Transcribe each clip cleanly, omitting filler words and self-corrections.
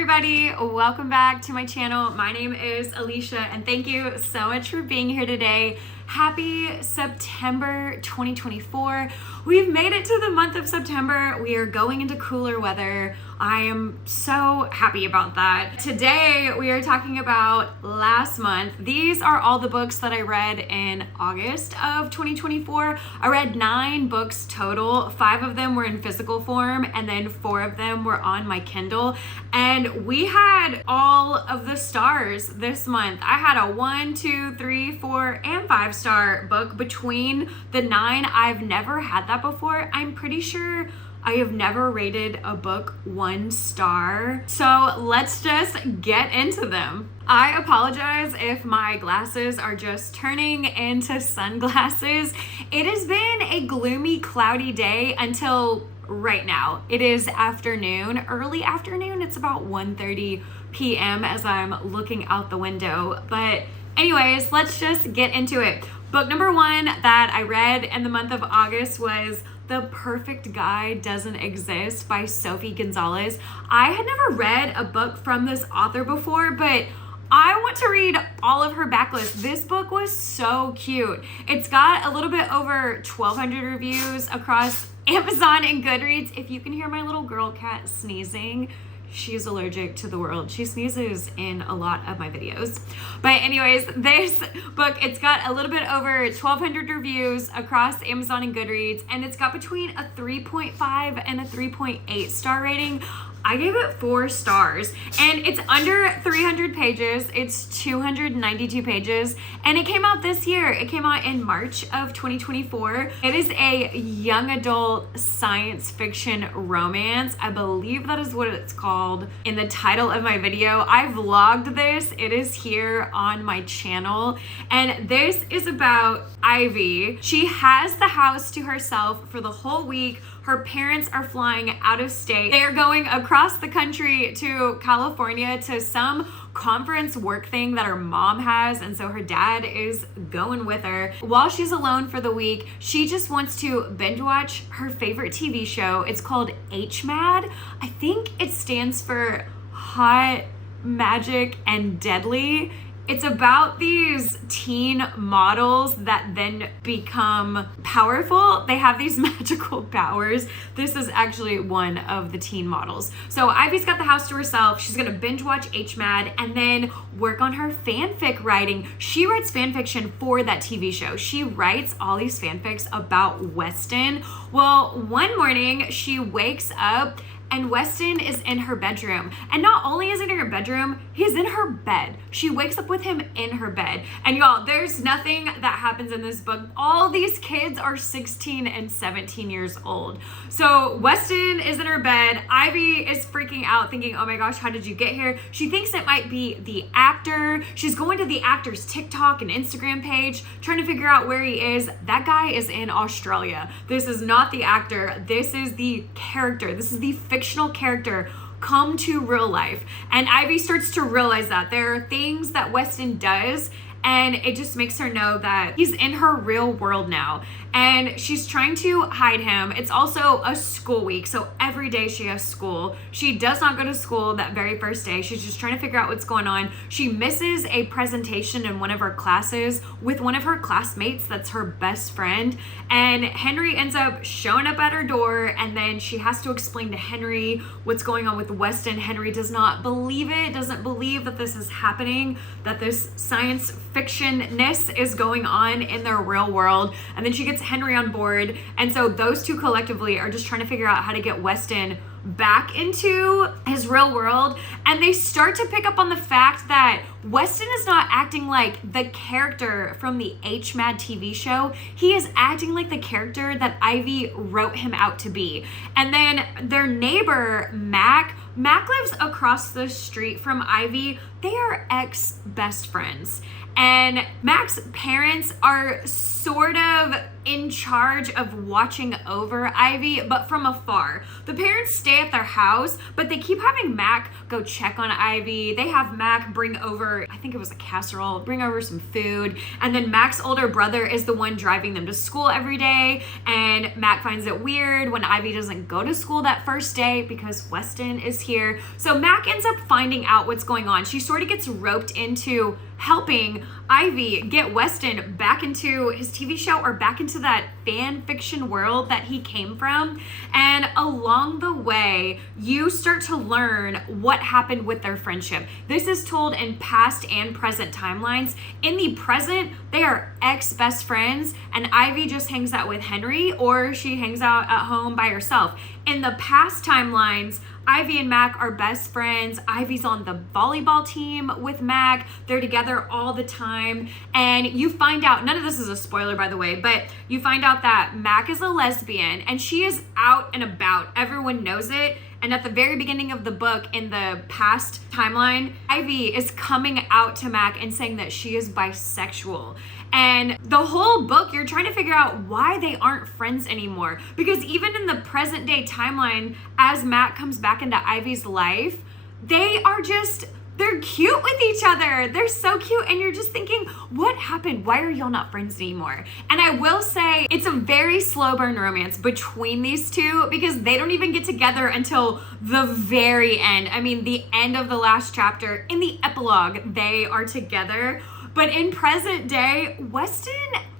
everybody, welcome back to my channel. My name is Alicia and thank you so much for being here today. Happy September 2024. We've made it to the month of September. We are going into cooler weather. I am so happy about that. Today we are talking about last month. These are all the books that I read in August of 2024. I read 9 books total. 5 of them were in physical form and then 4 of them were on my Kindle. And we had all of the stars this month. I had a 1, 2, 3, 4, and 5-star book between the 9. I've never had that before. I'm pretty sure I have never rated a book 1 star. So let's just get into them. I apologize if my glasses are just turning into sunglasses. It has been a gloomy, cloudy day until right now. It is afternoon, early afternoon. It's about 1:30 p.m. as I'm looking out the window. But anyways, let's just get into it. Book number 1 that I read in the month of August was The Perfect Guy Doesn't Exist by Sophie Gonzalez. I had never read a book from this author before, but I want to read all of her backlist. This book was so cute. It's got a little bit over 1,200 reviews across Amazon and Goodreads. If you can hear my little girl cat sneezing, she's allergic to the world. She sneezes in a lot of my videos. But anyways, this book, it's got a little bit over 1,200 reviews across Amazon and Goodreads, and it's got between a 3.5 and a 3.8 star rating. I gave it 4 stars, and it's under 300 pages. It's 292 pages, and it came out this year. It came out in March of 2024. It is a young adult science fiction romance. I believe that is what it's called in the title of my video. I vlogged this. It is here on my channel, and this is about Ivy. She has the house to herself for the whole week. Her parents are flying out of state. They are going across the country to California to some conference work thing that her mom has, and so her dad is going with her. While she's alone for the week, she just wants to binge watch her favorite TV show. It's called HMAD. I think it stands for Hot, Magic, and Deadly. It's about these teen models that then become powerful. They have these magical powers. This is actually one of the teen models. So Ivy's got the house to herself. She's gonna binge watch HMAD and then work on her fanfic writing. She writes fanfiction for that TV show. She writes all these fanfics about Weston. Well, one morning she wakes up and Weston is in her bedroom. And not only is he in her bedroom, he's in her bed. She wakes up with him in her bed. And y'all, there's nothing that happens in this book. All these kids are 16 and 17 years old. So Weston is in her bed. Ivy is freaking out thinking, oh my gosh, how did you get here? She thinks it might be the actor. She's going to the actor's TikTok and Instagram page, trying to figure out where he is. That guy is in Australia. This is not the actor. This is the character. This is the fictional character come to real life. And Ivy starts to realize that there are things that Weston does, and it just makes her know that he's in her real world now. And she's trying to hide him. It's also a school week, so every day she has school. She does not go to school that very first day. She's just trying to figure out what's going on. She misses a presentation in one of her classes with one of her classmates that's her best friend. And Henry ends up showing up at her door, and then she has to explain to Henry what's going on with Weston. Henry does not believe it, doesn't believe that this is happening, that this science fiction-ness is going on in their real world. And then she gets Henry on board, and so those two collectively are just trying to figure out how to get Weston back into his real world. And they start to pick up on the fact that Weston is not acting like the character from the HMAD TV show. He is acting like the character that Ivy wrote him out to be. And then their neighbor, Mac lives across the street from Ivy. They are ex-best friends. And Mac's parents are sort of in charge of watching over Ivy, but from afar. The parents stay at their house, but they keep having having Mac go check on Ivy. They have Mac bring over, I think it was a casserole, bring over some food. And then Mac's older brother is the one driving them to school every day. And Mac finds it weird when Ivy doesn't go to school that first day because Weston is here. So Mac ends up finding out what's going on. She sort of gets roped into helping Ivy get Weston back into his TV show or back into that fan fiction world that he came from. And along the way, you start to learn what happened with their friendship. This is told in past and present timelines. In the present, they are ex-best friends, and Ivy just hangs out with Henry, or she hangs out at home by herself. In the past timelines, Ivy and Mac are best friends. Ivy's on the volleyball team with Mac. They're together all the time. And you find out, none of this is a spoiler by the way, but you find out that Mac is a lesbian and she is out and about. Everyone knows it. And at the very beginning of the book, in the past timeline, Ivy is coming out to Mac and saying that she is bisexual. And the whole book, you're trying to figure out why they aren't friends anymore. Because even in the present day timeline, as Mac comes back into Ivy's life, they're cute with each other. They're so cute. And you're just thinking, what happened? Why are y'all not friends anymore? And I will say it's a very slow burn romance between these two because they don't even get together until the very end. I mean, the end of the last chapter. In the epilogue, they are together. But in present day, Weston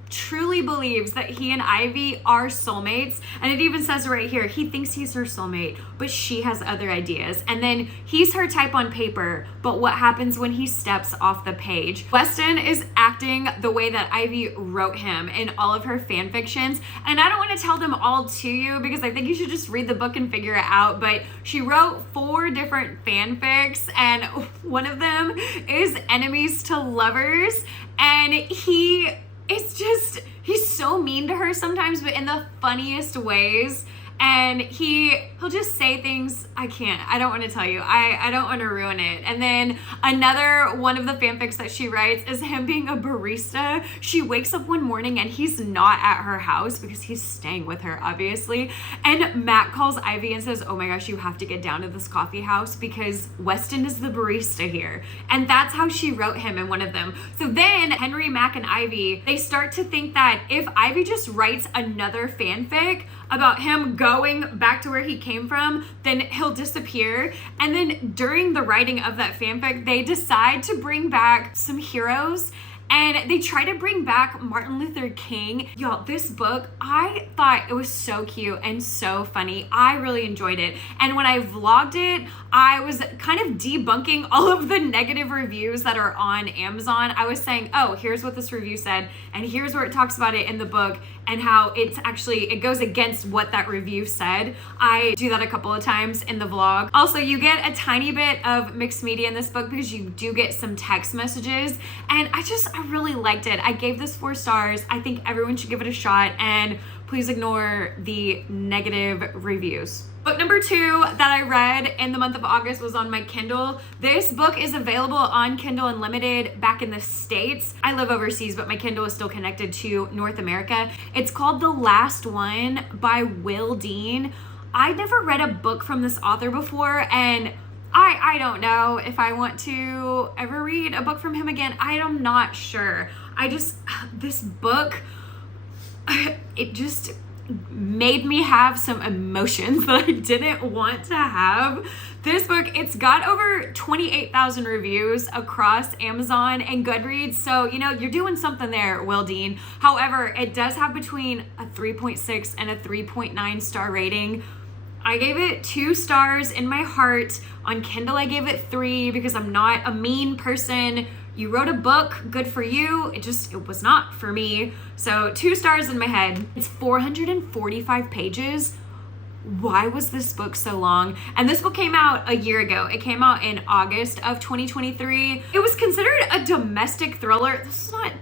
truly believes that he and Ivy are soulmates. And it even says right here, he thinks he's her soulmate, but she has other ideas. And then he's her type on paper, but what happens when he steps off the page? Weston is acting the way that Ivy wrote him in all of her fan fictions. And I don't want to tell them all to you because I think you should just read the book and figure it out. But she wrote 4 different fanfics, and one of them is enemies to lovers. And he's so mean to her sometimes, but in the funniest ways. And he'll just say things, I don't want to tell you. I don't want to ruin it. And then another one of the fanfics that she writes is him being a barista. She wakes up one morning and he's not at her house because he's staying with her, obviously. And Matt calls Ivy and says, oh my gosh, you have to get down to this coffee house because Weston is the barista here. And that's how she wrote him in one of them. So then Henry, Mac, and Ivy, they start to think that if Ivy just writes another fanfic about him going back to where he came from, then he'll disappear. And then during the writing of that fanfic, they decide to bring back some heroes. And they try to bring back Martin Luther King. Y'all, this book, I thought it was so cute and so funny. I really enjoyed it. And when I vlogged it, I was kind of debunking all of the negative reviews that are on Amazon. I was saying, oh, here's what this review said, and here's where it talks about it in the book, and how it goes against what that review said. I do that a couple of times in the vlog. Also, you get a tiny bit of mixed media in this book because you do get some text messages, and I really liked it. I gave this 4 stars. I think everyone should give it a shot, and please ignore the negative reviews. Book number 2 that I read in the month of August was on my Kindle. This book is available on Kindle Unlimited back in the States. I live overseas, but my Kindle is still connected to North America. It's called The Last One by Will Dean. I never read a book from this author before, and I don't know if I want to ever read a book from him again. I am not sure. This book, it just made me have some emotions that I didn't want to have. This book, it's got over 28,000 reviews across Amazon and Goodreads. So, you're doing something there, Will Dean. However, it does have between a 3.6 and a 3.9 star rating. I gave it 2 stars in my heart. On Kindle, I gave it 3 because I'm not a mean person. You wrote a book, good for you. It was not for me. So 2 stars in my head. It's 445 pages. Why was this book so long? And this book came out a year ago. It came out in August of 2023. It was considered a domestic thriller. This is not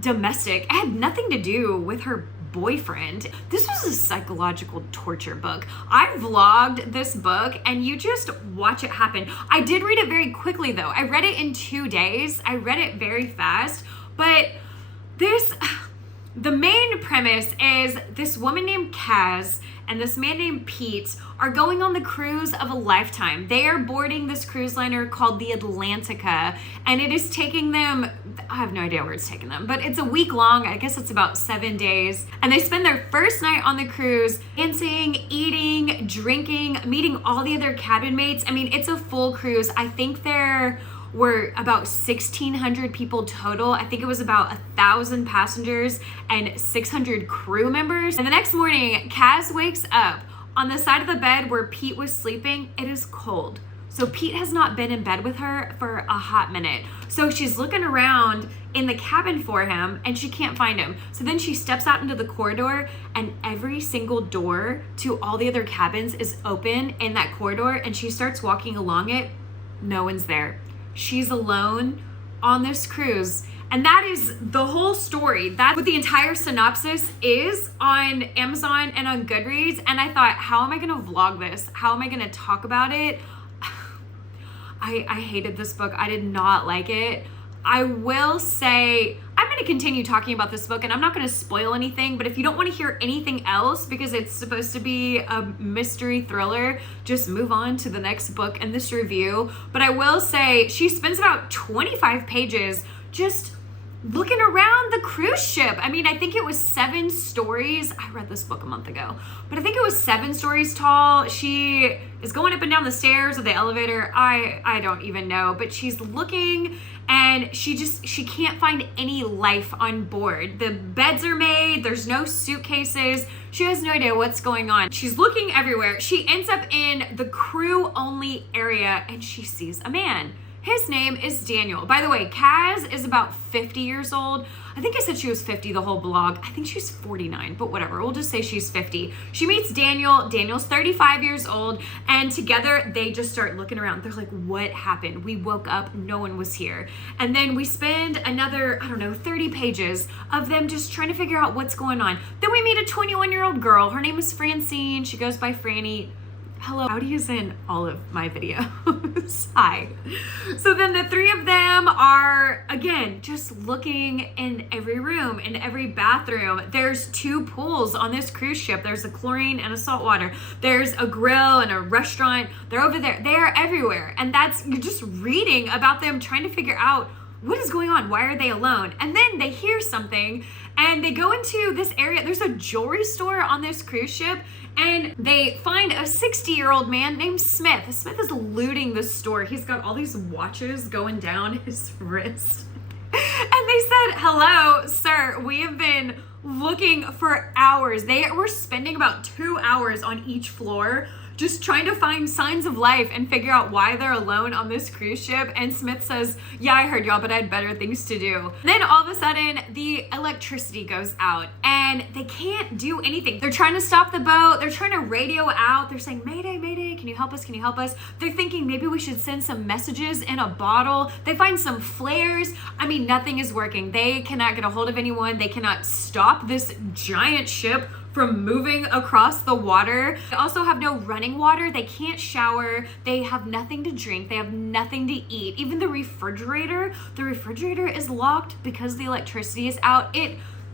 domestic. It had nothing to do with her boyfriend. This was a psychological torture book. I vlogged this book and you just watch it happen. I did read it very quickly though. I read it in 2 days. I read it very fast, but The main premise is this woman named Kaz and this man named Pete are going on the cruise of a lifetime. They are boarding this cruise liner called the Atlantica, and it is taking them, I have no idea where it's taking them, but it's a week long. I guess it's about 7 days. And they spend their first night on the cruise dancing, eating, drinking, meeting all the other cabin mates. I mean, it's a full cruise. I think there were about 1,600 people total. I think it was about 1,000 passengers and 600 crew members. And the next morning, Kaz wakes up on the side of the bed where Pete was sleeping. It is cold. So Pete has not been in bed with her for a hot minute. So she's looking around in the cabin for him and she can't find him. So then she steps out into the corridor and every single door to all the other cabins is open in that corridor, and she starts walking along it. No one's there. She's alone on this cruise. And that is the whole story. That's what the entire synopsis is on Amazon and on Goodreads. And I thought, how am I gonna vlog this? How am I gonna talk about it? I hated this book. I did not like it. I will say, I'm going to continue talking about this book and I'm not going to spoil anything, but if you don't want to hear anything else because it's supposed to be a mystery thriller, just move on to the next book in this review. But I will say she spends about 25 pages just looking around the cruise ship. I mean, I think it was 7 stories. I read this book a month ago, but I think it was 7 stories tall. She is going up and down the stairs of the elevator. I don't even know, but she's looking and she can't find any life on board. The beds are made. There's no suitcases. She has no idea what's going on. She's looking everywhere. She ends up in the crew only area and she sees a man. His name is Daniel. By the way, Kaz is about 50 years old. I think I said she was 50 the whole blog. I think she's 49, but whatever. We'll just say she's 50. She meets Daniel. Daniel's 35 years old, and together they just start looking around. They're like, what happened? We woke up, no one was here. And then we spend another, 30 pages of them just trying to figure out what's going on. Then we meet a 21-year-old girl. Her name is Francine. She goes by Franny. Hello, Audi's in all of my videos. Hi. So then the 3 of them are, again, just looking in every room, in every bathroom. There's 2 pools on this cruise ship. There's a chlorine and a saltwater. There's a grill and a restaurant. They're over there. They are everywhere. And you're just reading about them trying to figure out what is going on? Why are they alone? And then they hear something and they go into this area. There's a jewelry store on this cruise ship and they find a 60-year-old man named Smith. Smith is looting the store. He's got all these watches going down his wrist. And they said, hello, sir, we have been looking for hours. They were spending about 2 hours on each floor just trying to find signs of life and figure out why they're alone on this cruise ship. And Smith says, yeah, I heard y'all, but I had better things to do. And then all of a sudden, the electricity goes out and they can't do anything. They're trying to stop the boat. They're trying to radio out. They're saying, Mayday, Mayday, can you help us? Can you help us? They're thinking maybe we should send some messages in a bottle. They find some flares. I mean, nothing is working. They cannot get a hold of anyone. They cannot stop this giant ship from moving across the water. They also have no running water. They can't shower. They have nothing to drink. They have nothing to eat. Even the refrigerator is locked because the electricity is out.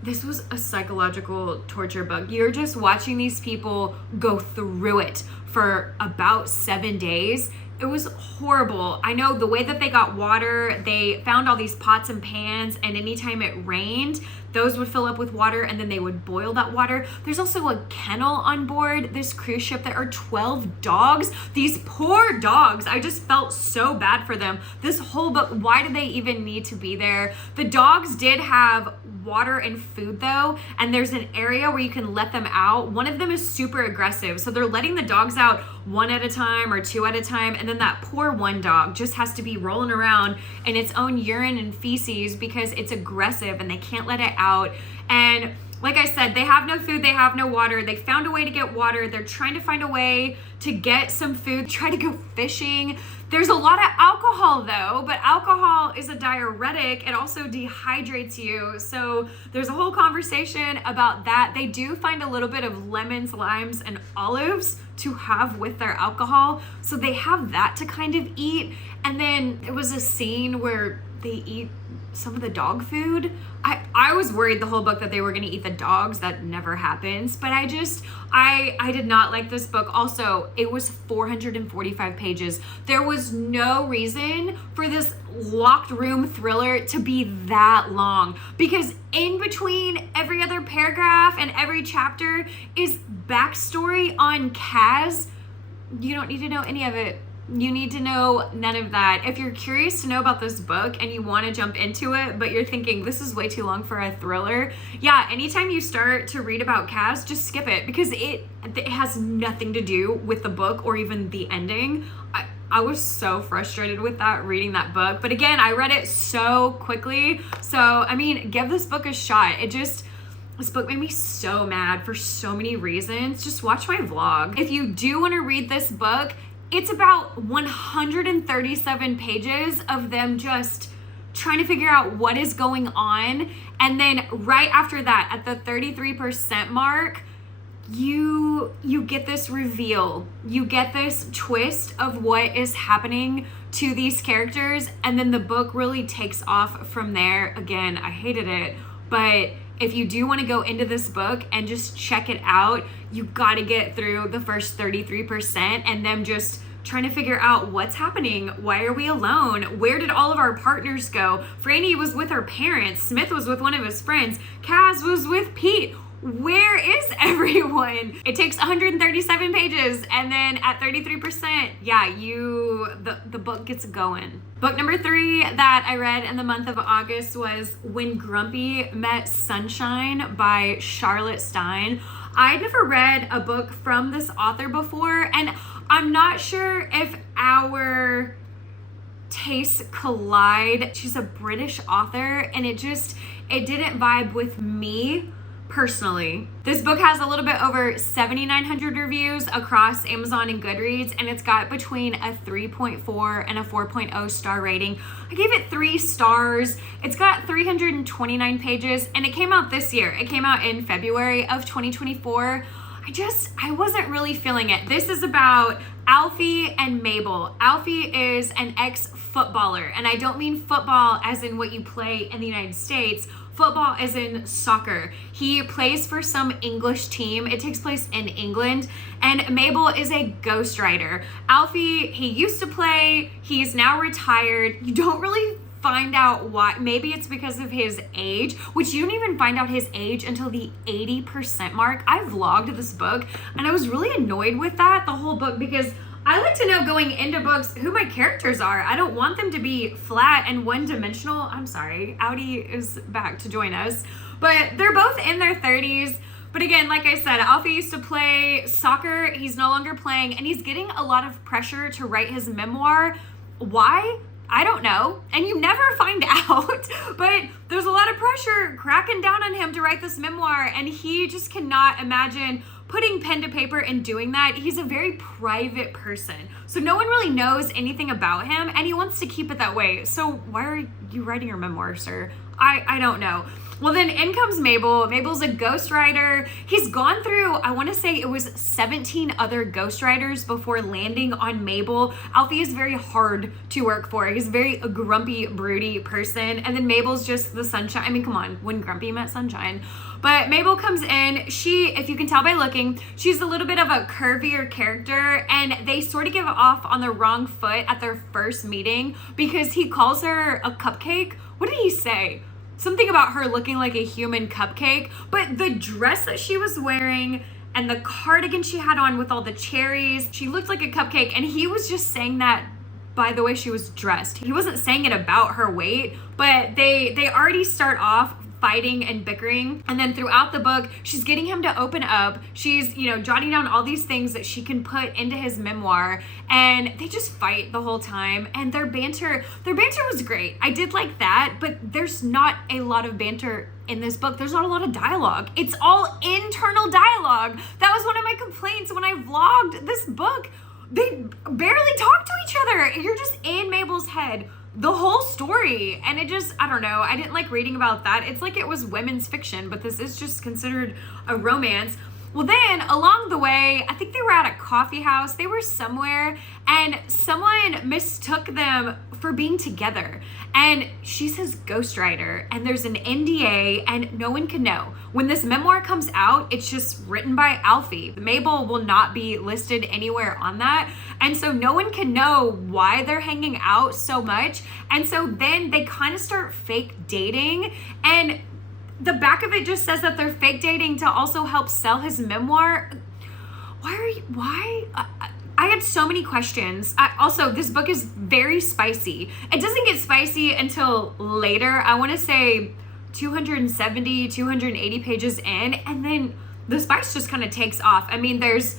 This was a psychological torture book. You're just watching these people go through it for about 7 days. It was horrible. I know the way that they got water, they found all these pots and pans, and anytime it rained, those would fill up with water and then they would boil that water. There's also a kennel on board this cruise ship. There are 12 dogs. These poor dogs. I just felt so bad for them. This whole book, why did they even need to be there? The dogs did have water and food though, and there's an area where you can let them out. One of them is super aggressive, so they're letting the dogs out 1 at a time or 2 at a time, and then that poor one dog just has to be rolling around in its own urine and feces because it's aggressive and they can't let it out. And like I said, they have no food, they have no water. They found a way to get water. They're trying to find a way to get some food, try to go fishing. There's a lot of alcohol though, but alcohol is a diuretic. It also dehydrates you. So there's a whole conversation about that. They do find a little bit of lemons, limes, and olives to have with their alcohol. So they have that to kind of eat. And then there was a scene where they eat some of the dog food. I I was worried the whole book that they were going to eat the dogs. That never happens. But I did not like this book. Also, it was 445 pages. There was no reason for this locked room thriller to be that long, because in between every other paragraph and every chapter is backstory on Kaz. You don't need to know any of it. You need to know none of that. If you're curious to know about this book and you want to jump into it, but you're thinking this is way too long for a thriller, yeah, anytime you start to read about Kaz, just skip it, because it has nothing to do with the book or even the ending. I was so frustrated with that reading that book. But again, I read it so quickly. So, I mean, give this book a shot. This book made me so mad for so many reasons. Just watch my vlog. If you do want to read this book, it's about 137 pages of them just trying to figure out what is going on. And then right after that, at the 33% mark, you get this reveal. You get this twist of what is happening to these characters. And then the book really takes off from there. Again, I hated it. But if you do want to go into this book and just check it out, you got to get through the first 33% and them just trying to figure out what's happening. Why are we alone? Where did all of our partners go? Franny was with her parents. Smith was with one of his friends. Kaz was with Pete. Where is everyone? It takes 137 pages, and then at 33%, yeah, the book gets going. Book number 3 that I read in the month of August was When Grumpy Met Sunshine by Charlotte Stein. I'd never read a book from this author before, and I'm not sure if our tastes collide. She's a British author, and it didn't vibe with me personally. This book has a little bit over 7,900 reviews across Amazon and Goodreads, and it's got between a 3.4 and a 4.0 star rating. I gave it 3 stars. It's got 329 pages, and it came out this year. It came out in February of 2024. I wasn't really feeling it. This is about Alfie and Mabel. Alfie is an ex-footballer, and I don't mean football as in what you play in the United States. Football as in soccer. He plays for some English team. It takes place in England, and Mabel is a ghostwriter. Alfie, he used to play. He's now retired. You don't really find out why. Maybe it's because of his age, which you don't even find out his age until the 80% mark. I vlogged this book, and I was really annoyed with that the whole book, because I like to know going into books who my characters are. I don't want them to be flat and one-dimensional. I'm sorry, Audi is back to join us. But they're both in their 30s. But again, like I said, Alfie used to play soccer. He's no longer playing, and he's getting a lot of pressure to write his memoir. Why? I don't know. And you never find out. But there's a lot of pressure cracking down on him to write this memoir, and he just cannot imagine putting pen to paper and doing that. He's a very private person, so no one really knows anything about him, and he wants to keep it that way. So why are you writing your memoir, sir? I don't know. Well, then in comes Mabel. Mabel's a ghostwriter. He's gone through, I want to say it was 17 other ghostwriters before landing on Mabel. Alfie is very hard to work for. He's very a grumpy, broody person. And then Mabel's just the sunshine. I mean, come on, When Grumpy Met Sunshine. But Mabel comes in. She, if you can tell by looking, she's a little bit of a curvier character, and they sort of give off on the wrong foot at their first meeting because he calls her a cupcake. What did he say? Something about her looking like a human cupcake, but the dress that she was wearing and the cardigan she had on with all the cherries, she looked like a cupcake, and he was just saying that by the way she was dressed. He wasn't saying it about her weight, but they already start off fighting and bickering, and then throughout the book she's getting him to open up. She's jotting down all these things that she can put into his memoir, and they just fight the whole time, and their banter was great. I did like that, but there's not a lot of banter in this book. There's not a lot of dialogue. It's all internal dialogue. That was one of my complaints when I vlogged this book. They barely talk to each other. You're just in Mabel's head the whole story, and I don't know, I didn't like reading about that. It's like it was women's fiction, but this is just considered a romance. Well, then along the way, I think they were at a coffee house, they were somewhere, and someone mistook them for being together. And she's his ghostwriter, and there's an NDA, and no one can know. When this memoir comes out, it's just written by Alfie. Mabel will not be listed anywhere on that. And so no one can know why they're hanging out so much. And so then they kind of start fake dating, and the back of it just says that they're fake dating to also help sell his memoir. Why? I had so many questions. Also, this book is very spicy. It doesn't get spicy until later. I want to say 270, 280 pages in, and then the spice just kind of takes off. I mean, there's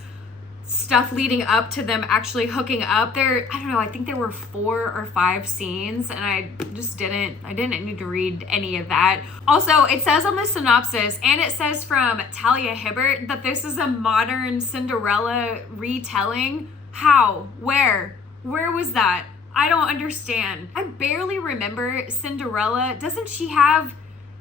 stuff leading up to them actually hooking up. I don't know, I think there were 4 or 5 scenes, and I didn't need to read any of that. Also, it says on the synopsis, and it says from Talia Hibbert, that this is a modern Cinderella retelling. How? Where was that? I don't understand. I barely remember Cinderella. Doesn't she have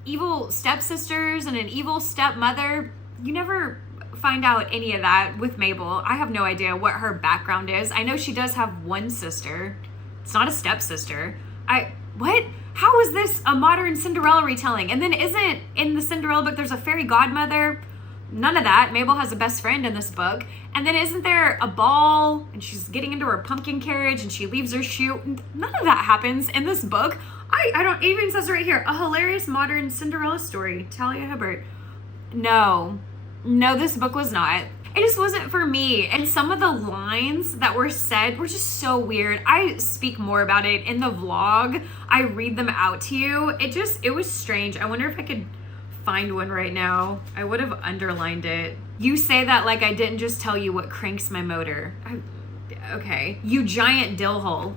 evil stepsisters and an evil stepmother? You never find out any of that with Mabel. I have no idea what her background is. I know she does have one sister. It's not a stepsister. What? How is this a modern Cinderella retelling? And then isn't in the Cinderella book there's a fairy godmother? None of that. Mabel has a best friend in this book. And then isn't there a ball and she's getting into her pumpkin carriage and she leaves her shoe? None of that happens in this book. I don't, it even says right here, a hilarious modern Cinderella story, Talia Hibbert. No, this book was not. It just wasn't for me. And some of the lines that were said were just so weird. I speak more about it in the vlog. I read them out to you. It was strange. I wonder if I could find one right now. I would have underlined it. You say that like I didn't just tell you what cranks my motor. Okay. You giant dill hole.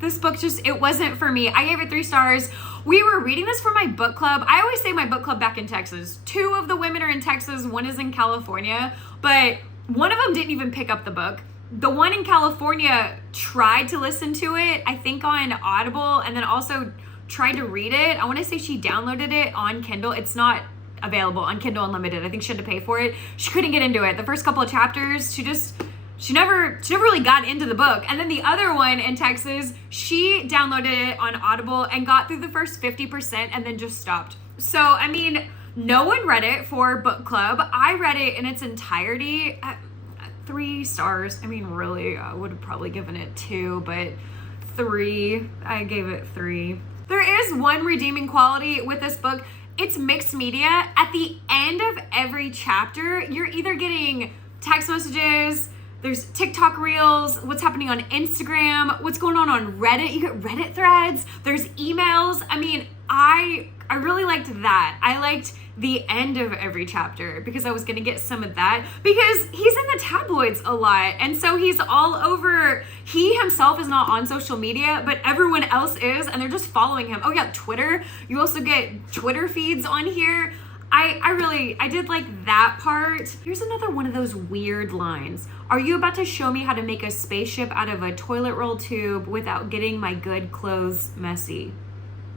This book it wasn't for me. I gave it 3 stars. We were reading this for my book club. I always say my book club back in Texas. 2 of the women are in Texas, 1 is in California, but one of them didn't even pick up the book. The one in California tried to listen to it, I think on Audible, and then also tried to read it. I want to say she downloaded it on Kindle. It's not available on Kindle Unlimited. I think she had to pay for it. She couldn't get into it. The first couple of chapters, she never really got into the book. And then the other one in Texas, she downloaded it on Audible and got through the first 50% and then just stopped. So, I mean, no one read it for book club. I read it in its entirety at 3 stars. I mean, really, I would have probably given it 2, but 3. I gave it 3. There is one redeeming quality with this book. It's mixed media. At the end of every chapter, you're either getting text messages, there's TikTok reels, what's happening on Instagram, what's going on Reddit. You get Reddit threads, there's emails. I mean, I really liked that. I liked the end of every chapter because I was going to get some of that because he's in the tabloids a lot. And so he's all over. He himself is not on social media, but everyone else is, and they're just following him. Oh yeah, Twitter. You also get Twitter feeds on here. I did like that part. Here's another one of those weird lines. Are you about to show me how to make a spaceship out of a toilet roll tube without getting my good clothes messy?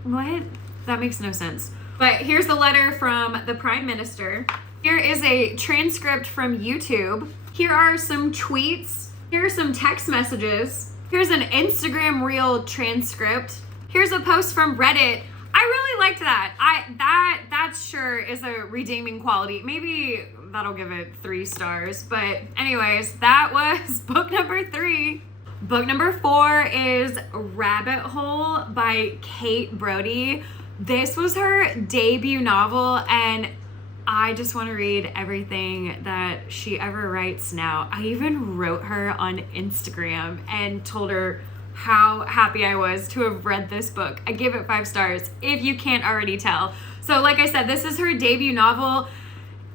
What? That makes no sense. But here's the letter from the Prime Minister. Here is a transcript from YouTube. Here are some tweets. Here are some text messages. Here's an Instagram reel transcript. Here's a post from Reddit. I really liked that. That sure is a redeeming quality. Maybe that'll give it 3 stars. But anyways, that was book number 3. Book number 4 is Rabbit Hole by Kate Brody. This was her debut novel, and I just want to read everything that she ever writes now. I even wrote her on Instagram and told her how happy I was to have read this book. I gave it 5 stars, if you can't already tell. So like I said, this is her debut novel.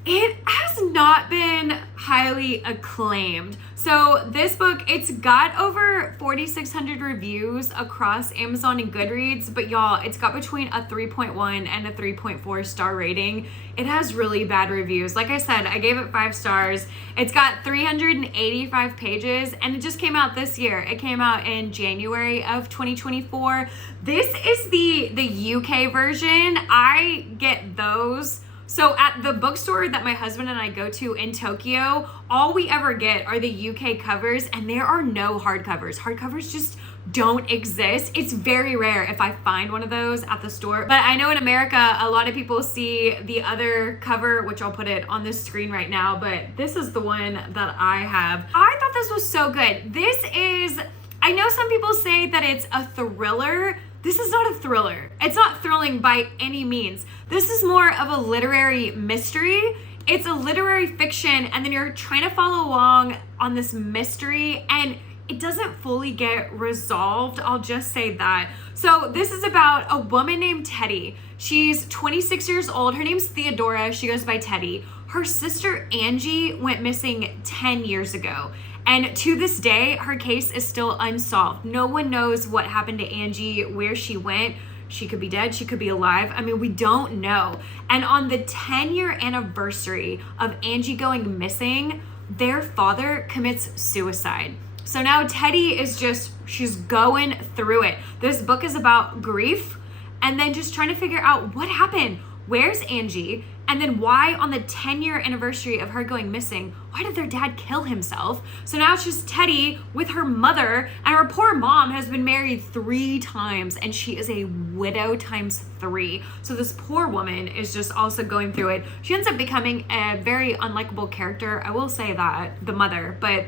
It has not been highly acclaimed. So this book, it's got over 4,600 reviews across Amazon and Goodreads, but y'all, it's got between a 3.1 and a 3.4 star rating. It has really bad reviews. Like I said, I gave it 5 stars. It's got 385 pages, and it just came out this year. It came out in January of 2024. This is the UK version. I get those So at the bookstore that my husband and I go to in Tokyo, all we ever get are the UK covers, and there are no hardcovers. Hardcovers just don't exist. It's very rare if I find one of those at the store. But I know in America, a lot of people see the other cover, which I'll put it on the screen right now, but this is the one that I have. I thought this was so good. This is, I know some people say that it's a thriller. This is not a thriller. It's not thrilling by any means. This is more of a literary mystery. It's a literary fiction, and then you're trying to follow along on this mystery, and it doesn't fully get resolved. I'll just say that. So this is about a woman named Teddy. She's 26 years old. Her name's Theodora. She goes by Teddy. Her sister Angie went missing 10 years ago. And to this day, her case is still unsolved. No one knows what happened to Angie, where she went. She could be dead, she could be alive. I mean, we don't know. And on the 10-year anniversary of Angie going missing, their father commits suicide. So now Teddy is she's going through it. This book is about grief and then just trying to figure out what happened. Where's Angie? And then why on the 10-year anniversary of her going missing, why did their dad kill himself? So now it's just Teddy with her mother, and her poor mom has been married 3 times, and she is a widow times 3. So this poor woman is just also going through it. She ends up becoming a very unlikable character. I will say that, the mother, but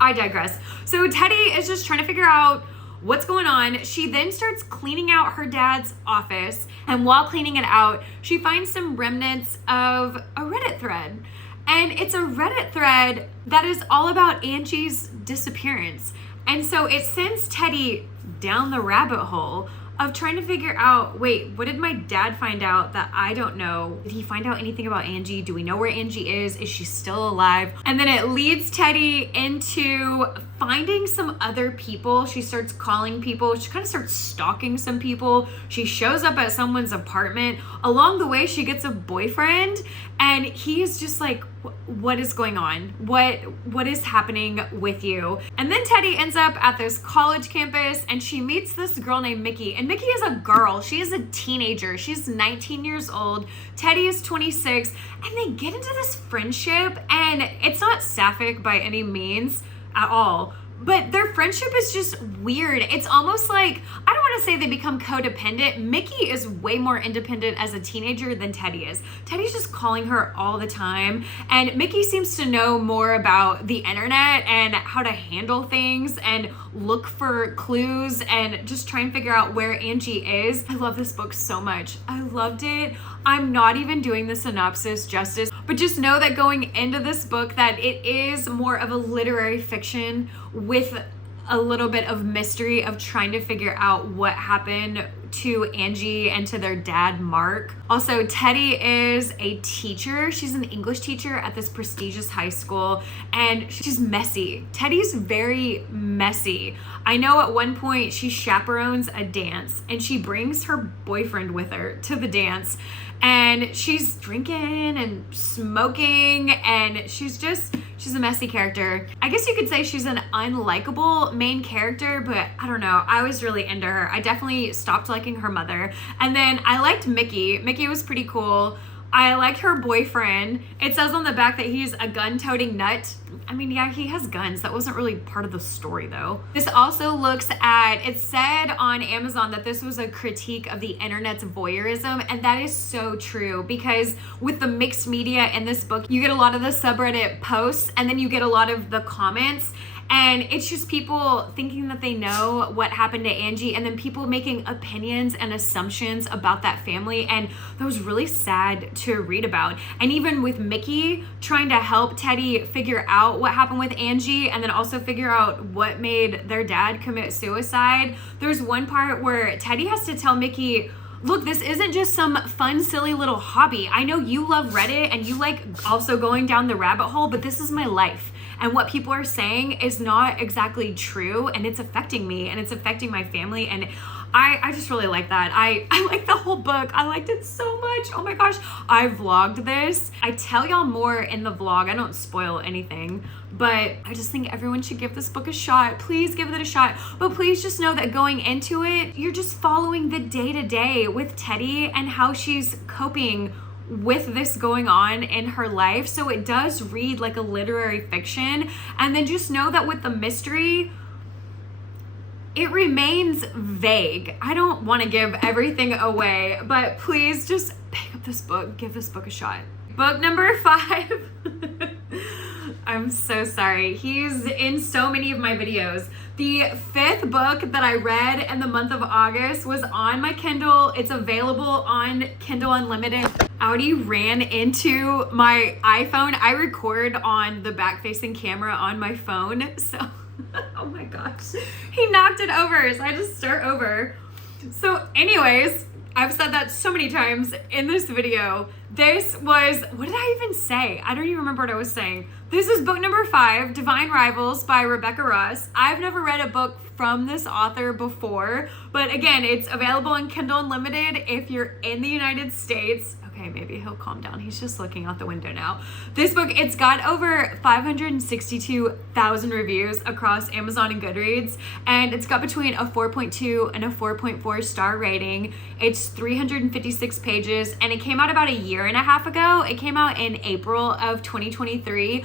I digress. So Teddy is just trying to figure out what's going on. She then starts cleaning out her dad's office, and while cleaning it out, she finds some remnants of a Reddit thread. And it's a Reddit thread that is all about Angie's disappearance. And so it sends Teddy down the rabbit hole of trying to figure out, wait, what did my dad find out that I don't know? Did he find out anything about Angie? Do we know where Angie is? Is she still alive? And then it leads Teddy into finding some other people. She starts calling people. She kind of starts stalking some people. She shows up at someone's apartment. Along the way, she gets a boyfriend, and he is just like, what is going on? What is happening with you? And then Teddy ends up at this college campus, and she meets this girl named Mickey. And Mickey is a girl. She is a teenager. She's 19 years old. Teddy is 26. And they get into this friendship, and it's not sapphic by any means at all. But their friendship is just weird. It's almost like, I don't want to say they become codependent. Mickey is way more independent as a teenager than Teddy is. Teddy's just calling her all the time. And Mickey seems to know more about the internet and how to handle things and look for clues and just try and figure out where Angie is. I love this book so much. I loved it. I'm not even doing the synopsis justice, but just know that going into this book that it is more of a literary fiction with a little bit of mystery of trying to figure out what happened to Angie and to their dad, Mark. Also, Teddy is a teacher. She's an English teacher at this prestigious high school, and she's messy. Teddy's very messy. I know at one point she chaperones a dance, and she brings her boyfriend with her to the dance, and she's drinking and smoking, and she's a messy character. I guess you could say she's an unlikable main character, but I don't know. I was really into her. I definitely stopped liking her mother. And then I liked Mickey. Mickey was pretty cool. I liked her boyfriend. It says on the back that he's a gun-toting nut. I mean, yeah, he has guns. That wasn't really part of the story, though. This also looks at, it said on Amazon that this was a critique of the internet's voyeurism, and that is so true, because with the mixed media in this book, you get a lot of the subreddit posts, and then you get a lot of the comments, and it's just people thinking that they know what happened to Angie, and then people making opinions and assumptions about that family, and that was really sad to read about. And even with Mickey trying to help Teddy figure out what happened with Angie, and then also figure out what made their dad commit suicide, there's one part where Teddy has to tell Mickey, look, this isn't just some fun, silly little hobby. I know you love Reddit and you like also going down the rabbit hole, but this is my life. And what people are saying is not exactly true, and it's affecting me and it's affecting my family. And I just really like that. I like the whole book. I liked it so much. Oh my gosh. I vlogged this. I tell y'all more in the vlog. I don't spoil anything, but I just think everyone should give this book a shot. Please give it a shot. But please just know that going into it, you're just following the day-to-day with Teddy and how she's coping with this going on in her life. So it does read like a literary fiction. And then just know that with the mystery, it remains vague. I don't want to give everything away, but please just pick up this book, give this book a shot. Book number 5. I'm so sorry. He's in so many of my videos. The 5th book that I read in the month of August was on my Kindle. It's available on Kindle Unlimited. Audi ran into my iPhone. I record on the back-facing camera on my phone, so oh my gosh. He knocked it over, so I just start over. So anyways, I've said that so many times in this video. This was, what did I even say? I don't even remember what I was saying. This is book number 5, Divine Rivals by Rebecca Ross. I've never read a book from this author before, but again, it's available on Kindle Unlimited if you're in the United States. Okay, maybe he'll calm down. He's just looking out the window now. This book, it's got over 562,000 reviews across Amazon and Goodreads, and it's got between a 4.2 and a 4.4 star rating. It's 356 pages, and it came out about a year and a half ago. It came out in April of 2023.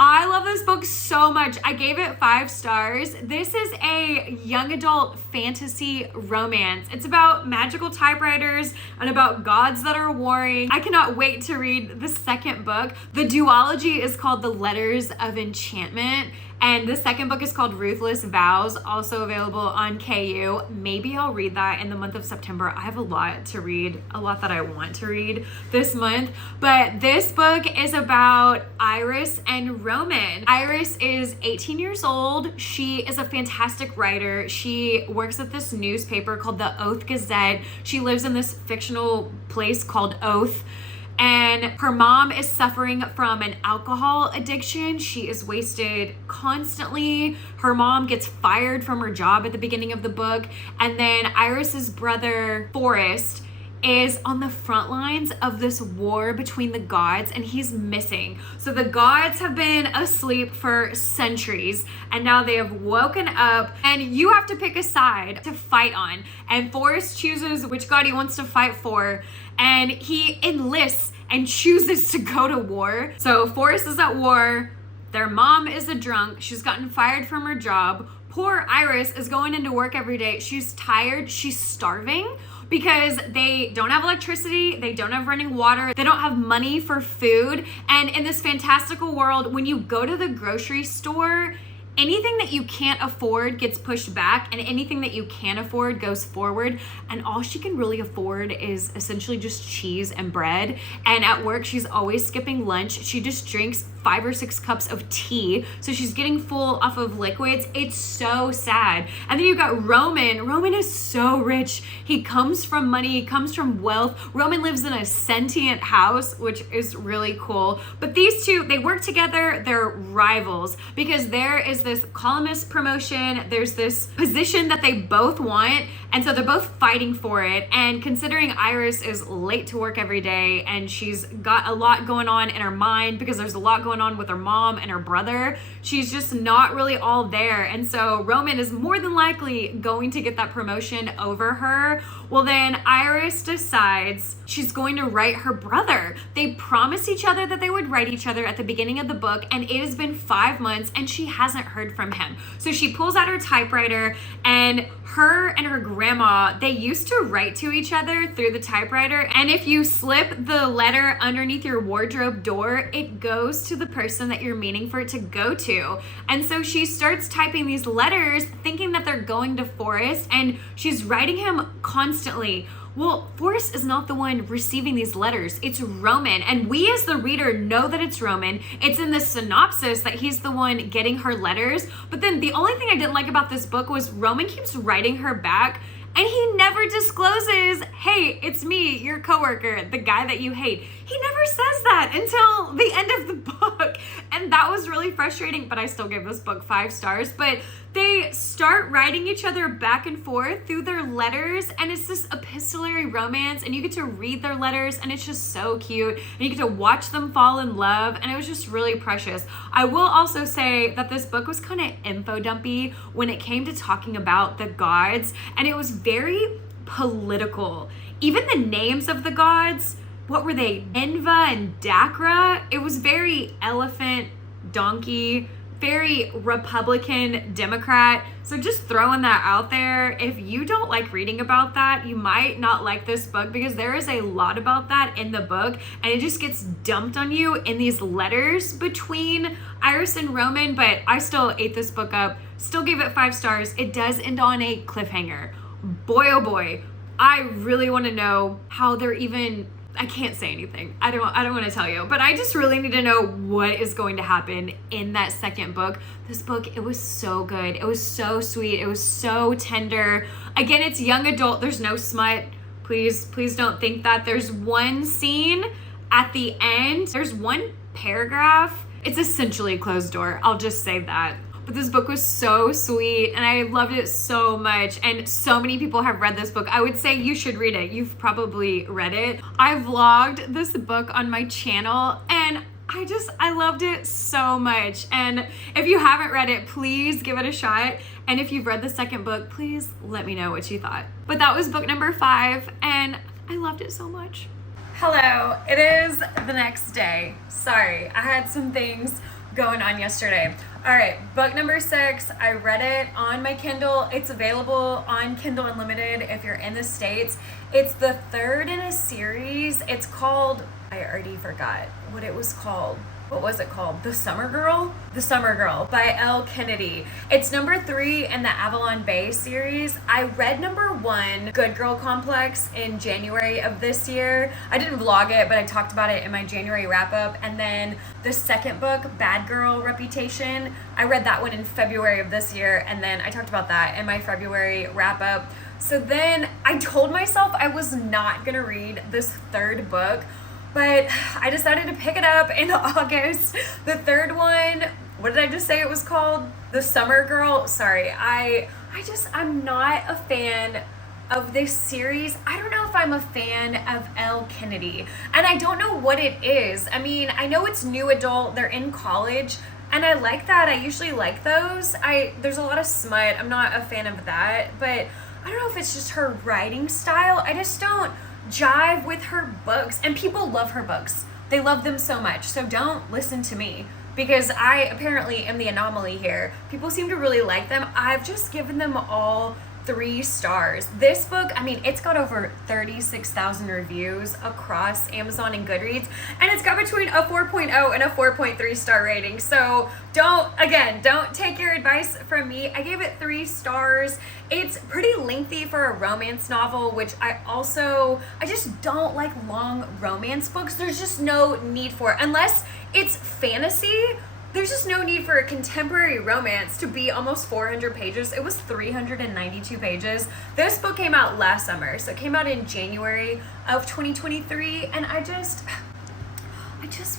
I love this book so much. I gave it 5 stars. This is a young adult fantasy romance. It's about magical typewriters and about gods that are warring. I cannot wait to read the 2nd book. The duology is called The Letters of Enchantment, and the 2nd book is called Ruthless Vows, also available on KU. Maybe I'll read that in the month of September. I have a lot to read, a lot that I want to read this month. But this book is about Iris and Roman. Iris is 18 years old. She is a fantastic writer. She works at this newspaper called the Oath Gazette. She lives in this fictional place called Oath. And her mom is suffering from an alcohol addiction. She is wasted constantly. Her mom gets fired from her job at the beginning of the book. And then Iris's brother, Forrest, is on the front lines of this war between the gods, and he's missing. So the gods have been asleep for centuries, and now they have woken up, and you have to pick a side to fight on. And Forrest chooses which god he wants to fight for, and he enlists and chooses to go to war. So Forrest is at war. Their mom is a drunk. She's gotten fired from her job. Poor Iris is going into work every day. She's tired. She's starving because they don't have electricity, they don't have running water, they don't have money for food. And in this fantastical world, when you go to the grocery store, anything that you can't afford gets pushed back, and anything that you can afford goes forward. And all she can really afford is essentially just cheese and bread. And at work, she's always skipping lunch. She just drinks 5 or 6 cups of tea. So she's getting full off of liquids. It's so sad. And then you've got Roman. Roman is so rich. He comes from money, he comes from wealth. Roman lives in a sentient house, which is really cool. But these two, they work together. They're rivals because there is this columnist promotion. There's this position that they both want. And so they're both fighting for it. And considering Iris is late to work every day and she's got a lot going on in her mind because there's a lot going on with her mom and her brother, she's just not really all there. And so Roman is more than likely going to get that promotion over her. Well, then Iris decides she's going to write her brother. They promised each other that they would write each other at the beginning of the book, and it has been 5 months and she hasn't heard from him. So she pulls out her typewriter, and her and her grandma, they used to write to each other through the typewriter. And if you slip the letter underneath your wardrobe door, it goes to the person that you're meaning for it to go to. And so she starts typing these letters thinking that they're going to Forrest, and she's writing him constantly. Well, Forrest is not the one receiving these letters. It's Roman. And we as the reader know that it's Roman. It's in the synopsis that he's the one getting her letters. But then the only thing I didn't like about this book was Roman keeps writing her back, and he never discloses, hey, it's me, your coworker, the guy that you hate. He never says that until the end of the book. And that was really frustrating, but I still give this book 5 stars. But they start writing each other back and forth through their letters, and it's this epistolary romance, and you get to read their letters, and it's just so cute, and you get to watch them fall in love, and it was just really precious. I will also say that this book was kind of info dumpy when it came to talking about the gods, and it was very political. Even the names of the gods, what were they? Enva and Dakra. It was very elephant, donkey, very Republican, Democrat. So just throwing that out there, if you don't like reading about that, you might not like this book, because there is a lot about that in the book, and it just gets dumped on you in these letters between Iris and Roman. But I still ate this book up, still gave it 5 stars. It does end on a cliffhanger. Boy, oh boy, I really want to know how they're even... I can't say anything. I don't want to tell you, but I just really need to know what is going to happen in that second book. This book, it was so good. It was so sweet. It was so tender. Again, it's young adult. There's no smut. Please don't think that. There's one scene at the end. There's one paragraph. It's essentially a closed door. I'll just say that. But this book was so sweet, and I loved it so much, and so many people have read this book. I would say you should read it. You've probably read it. I vlogged this book on my channel, and I loved it so much. And if you haven't read it, please give it a shot. And if you've read the second book, please let me know what you thought. But that was book number 5, and I loved it so much. Hello, it is the next day. Sorry, I had some things going on yesterday. All right, book number 6, I read it on my Kindle. It's available on Kindle Unlimited if you're in the States. It's the 3rd in a series. It's called, I already forgot what it was called. What was it called? The Summer Girl? The Summer Girl by Elle Kennedy. It's number 3 in the Avalon Bay series. I read number 1, Good Girl Complex, in January of this year. I didn't vlog it, but I talked about it in my January wrap up. And then the second book, Bad Girl Reputation, I read that one in February of this year. And then I talked about that in my February wrap up. So then I told myself I was not gonna read this 3rd book, but I decided to pick it up in August. The 3rd one, what did I just say it was called? The Summer Girl. Sorry, I'm not a fan of this series. I don't know if I'm a fan of Elle Kennedy, and I don't know what it is. I mean, I know it's new adult, they're in college, and I like that. I usually like those. There's a lot of smut. I'm not a fan of that, but I don't know if it's just her writing style. I just don't jive with her books, and people love her books. They love them so much. So don't listen to me, because I apparently am the anomaly here. People seem to really like them. I've just given them all 3 stars. This book, I mean, it's got over 36,000 reviews across Amazon and Goodreads, and it's got between a 4.0 and a 4.3 star rating. So don't take your advice from me. I gave it 3 stars. It's pretty lengthy for a romance novel, which I just don't like long romance books. There's just no need for it. Unless it's fantasy, there's just no need for a contemporary romance to be almost 400 pages. It was 392 pages. This book came out last summer, so it came out in January of 2023, and I just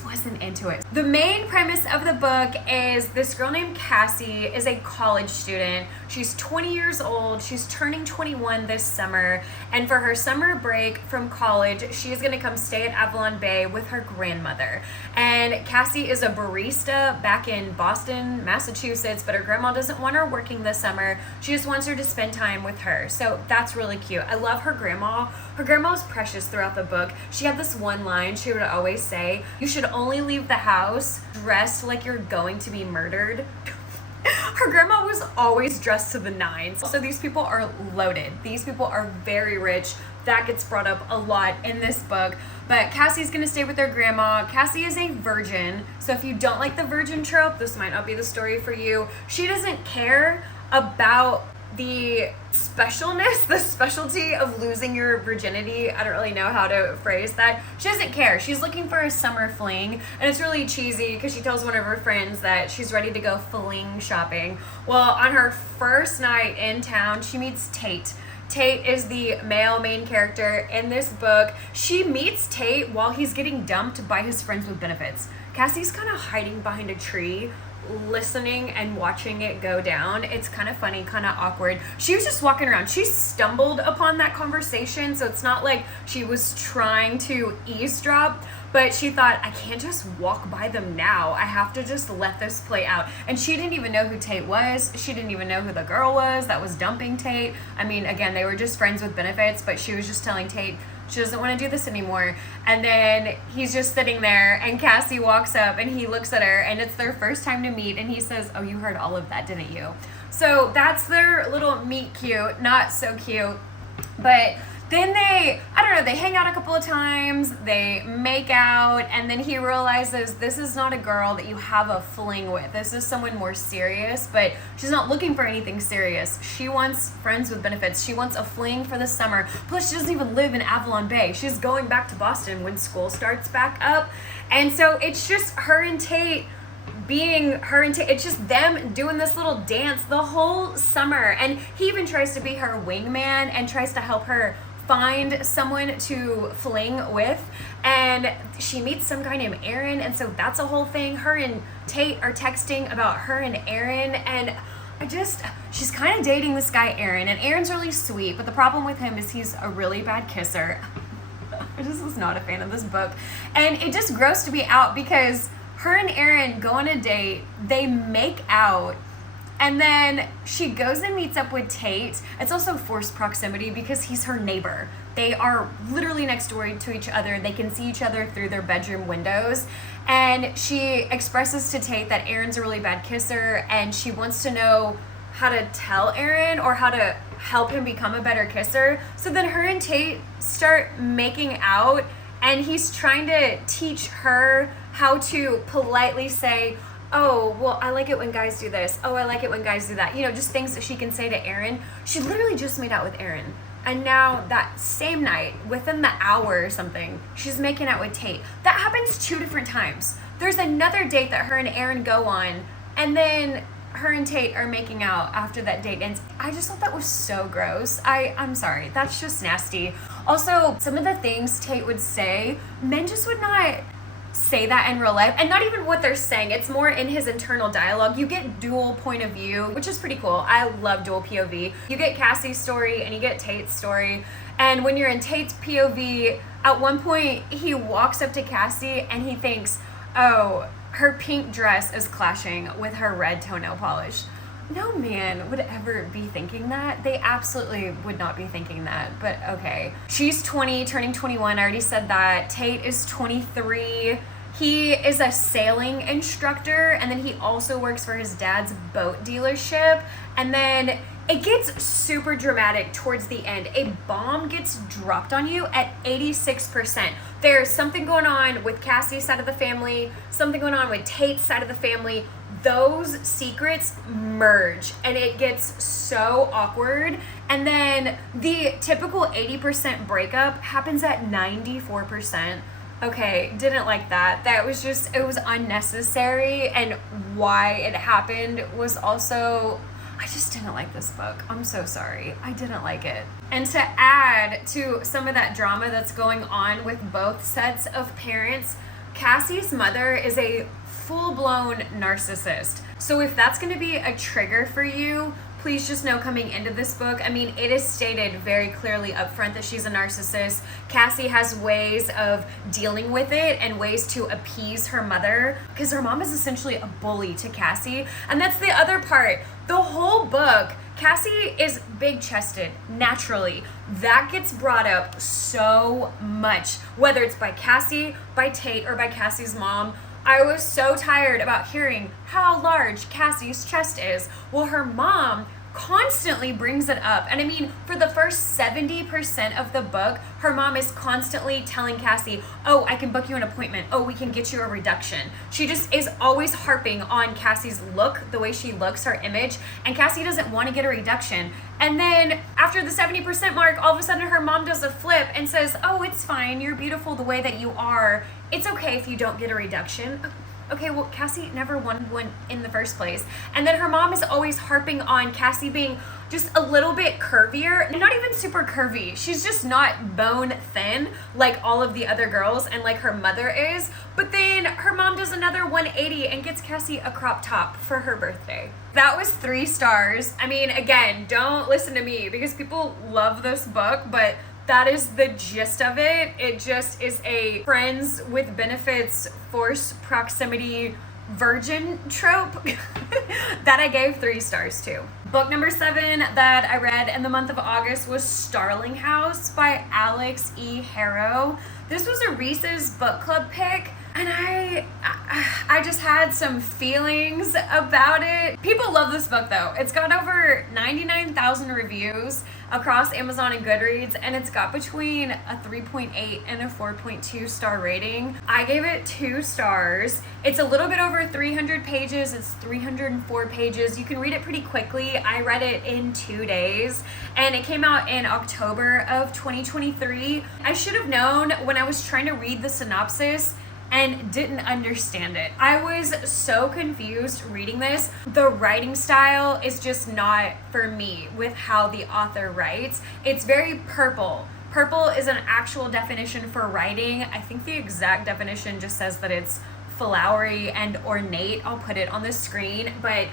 wasn't into it. The main premise of the book is this girl named Cassie is a college student. She's 20 years old. She's turning 21 this summer, and for her summer break from college, she is going to come stay at Avalon Bay with her grandmother. And Cassie is a barista back in Boston, Massachusetts, but her grandma doesn't want her working this summer. She just wants her to spend time with her. So that's really cute. I love her grandma. Her grandma was precious throughout the book. She had this one line she would always say: "You should only leave the house dressed like you're going to be murdered." Her grandma was always dressed to the nines. So these people are loaded. These people are very rich. That gets brought up a lot in this book. But Cassie's gonna stay with her grandma. Cassie is a virgin. So if you don't like the virgin trope, this might not be the story for you. She doesn't care about the specialness, the specialty of losing your virginity. I don't really know how to phrase that. She doesn't care. She's looking for a summer fling, and it's really cheesy because she tells one of her friends that she's ready to go fling shopping. Well, on her first night in town, she meets Tate. Tate is the male main character in this book. She meets Tate while he's getting dumped by his friends with benefits. Cassie's kind of hiding behind a tree, listening and watching it go down. It's kind of funny, kind of awkward. She was just walking around. She stumbled upon that conversation, so it's not like she was trying to eavesdrop, but she thought, I can't just walk by them now. I have to just let this play out. And she didn't even know who Tate was. She didn't even know who the girl was that was dumping Tate. I mean, again, they were just friends with benefits, but she was just telling Tate She doesn't want to do this anymore. And then he's just sitting there, and Cassie walks up and he looks at her, and it's their first time to meet, and he says, "Oh, you heard all of that, didn't you?" So that's their little meet cute. Not so cute. But then they hang out a couple of times, they make out, and then he realizes this is not a girl that you have a fling with. This is someone more serious, but she's not looking for anything serious. She wants friends with benefits. She wants a fling for the summer. Plus, she doesn't even live in Avalon Bay. She's going back to Boston when school starts back up. And so it's just her and Tate being her and it's just them doing this little dance the whole summer. And he even tries to be her wingman and tries to help her find someone to fling with. And she meets some guy named Aaron, and so that's a whole thing. Her and Tate are texting about her and Aaron, and she's kind of dating this guy Aaron, and Aaron's really sweet, but the problem with him is he's a really bad kisser. I just was not a fan of this book, and it just grossed me out because her and Aaron go on a date, they make out, and then she goes and meets up with Tate. It's also forced proximity because he's her neighbor. They are literally next door to each other. They can see each other through their bedroom windows. And she expresses to Tate that Aaron's a really bad kisser, and she wants to know how to tell Aaron or how to help him become a better kisser. So then her and Tate start making out, and he's trying to teach her how to politely say, "Oh, well, I like it when guys do this. Oh, I like it when guys do that." You know, just things that she can say to Aaron. She literally just made out with Aaron. And now that same night, within the hour or something, she's making out with Tate. That happens 2 different times. There's another date that her and Aaron go on, and then her and Tate are making out after that date ends. I just thought that was so gross. I'm sorry. That's just nasty. Also, some of the things Tate would say, men just would not say that in real life, and not even what they're saying. It's more in his internal dialogue. You get dual point of view, which is pretty cool. I love dual POV. You get Cassie's story and you get Tate's story, and when you're in Tate's POV, at one point he walks up to Cassie and he thinks, "Oh, her pink dress is clashing with her red toenail polish." No man would ever be thinking that. They absolutely would not be thinking that, but okay. She's 20, turning 21. I already said that. Tate is 23. He is a sailing instructor, and then he also works for his dad's boat dealership. And then it gets super dramatic towards the end. A bomb gets dropped on you at 86%. There's something going on with Cassie's side of the family, something going on with Tate's side of the family. Those secrets merge, and it gets so awkward. And then the typical 80% breakup happens at 94%. Okay, didn't like that. That was just, it was unnecessary, and why it happened was also, I just didn't like this book. I'm so sorry. I didn't like it. And to add to some of that drama that's going on with both sets of parents, Cassie's mother is a full-blown narcissist. So if that's going to be a trigger for you, please just know coming into this book, I mean, it is stated very clearly up front that she's a narcissist. Cassie has ways of dealing with it and ways to appease her mother, because her mom is essentially a bully to Cassie. And that's the other part. The whole book, Cassie is big-chested, naturally. That gets brought up so much, whether it's by Cassie, by Tate, or by Cassie's mom. I was so tired about hearing how large Cassie's chest is. Well, her mom constantly brings it up. And I mean, for the first 70% of the book, her mom is constantly telling Cassie, "Oh, I can book you an appointment. Oh, we can get you a reduction." She just is always harping on Cassie's look, the way she looks, her image, and Cassie doesn't want to get a reduction. And then after the 70% mark, all of a sudden her mom does a flip and says, "Oh, it's fine. You're beautiful the way that you are. It's okay if you don't get a reduction." Okay, well, Cassie never wanted one in the first place. And then her mom is always harping on Cassie being just a little bit curvier, not even super curvy. She's just not bone thin like all of the other girls and like her mother is. But then her mom does another 180 and gets Cassie a crop top for her birthday. That was 3 stars. I mean, again, don't listen to me because people love this book, but that is the gist of it. It just is a friends with benefits, forced proximity virgin trope that I gave 3 stars to. Book number 7 that I read in the month of August was Starling House by Alex E. Harrow. This was a Reese's book club pick, and I just had some feelings about it. People love this book though. It's got over 99,000 reviews across Amazon and Goodreads, and it's got between a 3.8 and a 4.2 star rating. I gave it 2 stars. It's a little bit over 300 pages. It's 304 pages. You can read it pretty quickly. I read it in 2 days, and it came out in October of 2023. I should have known when I was trying to read the synopsis and didn't understand it. I was so confused reading this. The writing style is just not for me with how the author writes. It's very purple. Purple is an actual definition for writing. I think the exact definition just says that it's flowery and ornate. I'll put it on the screen, but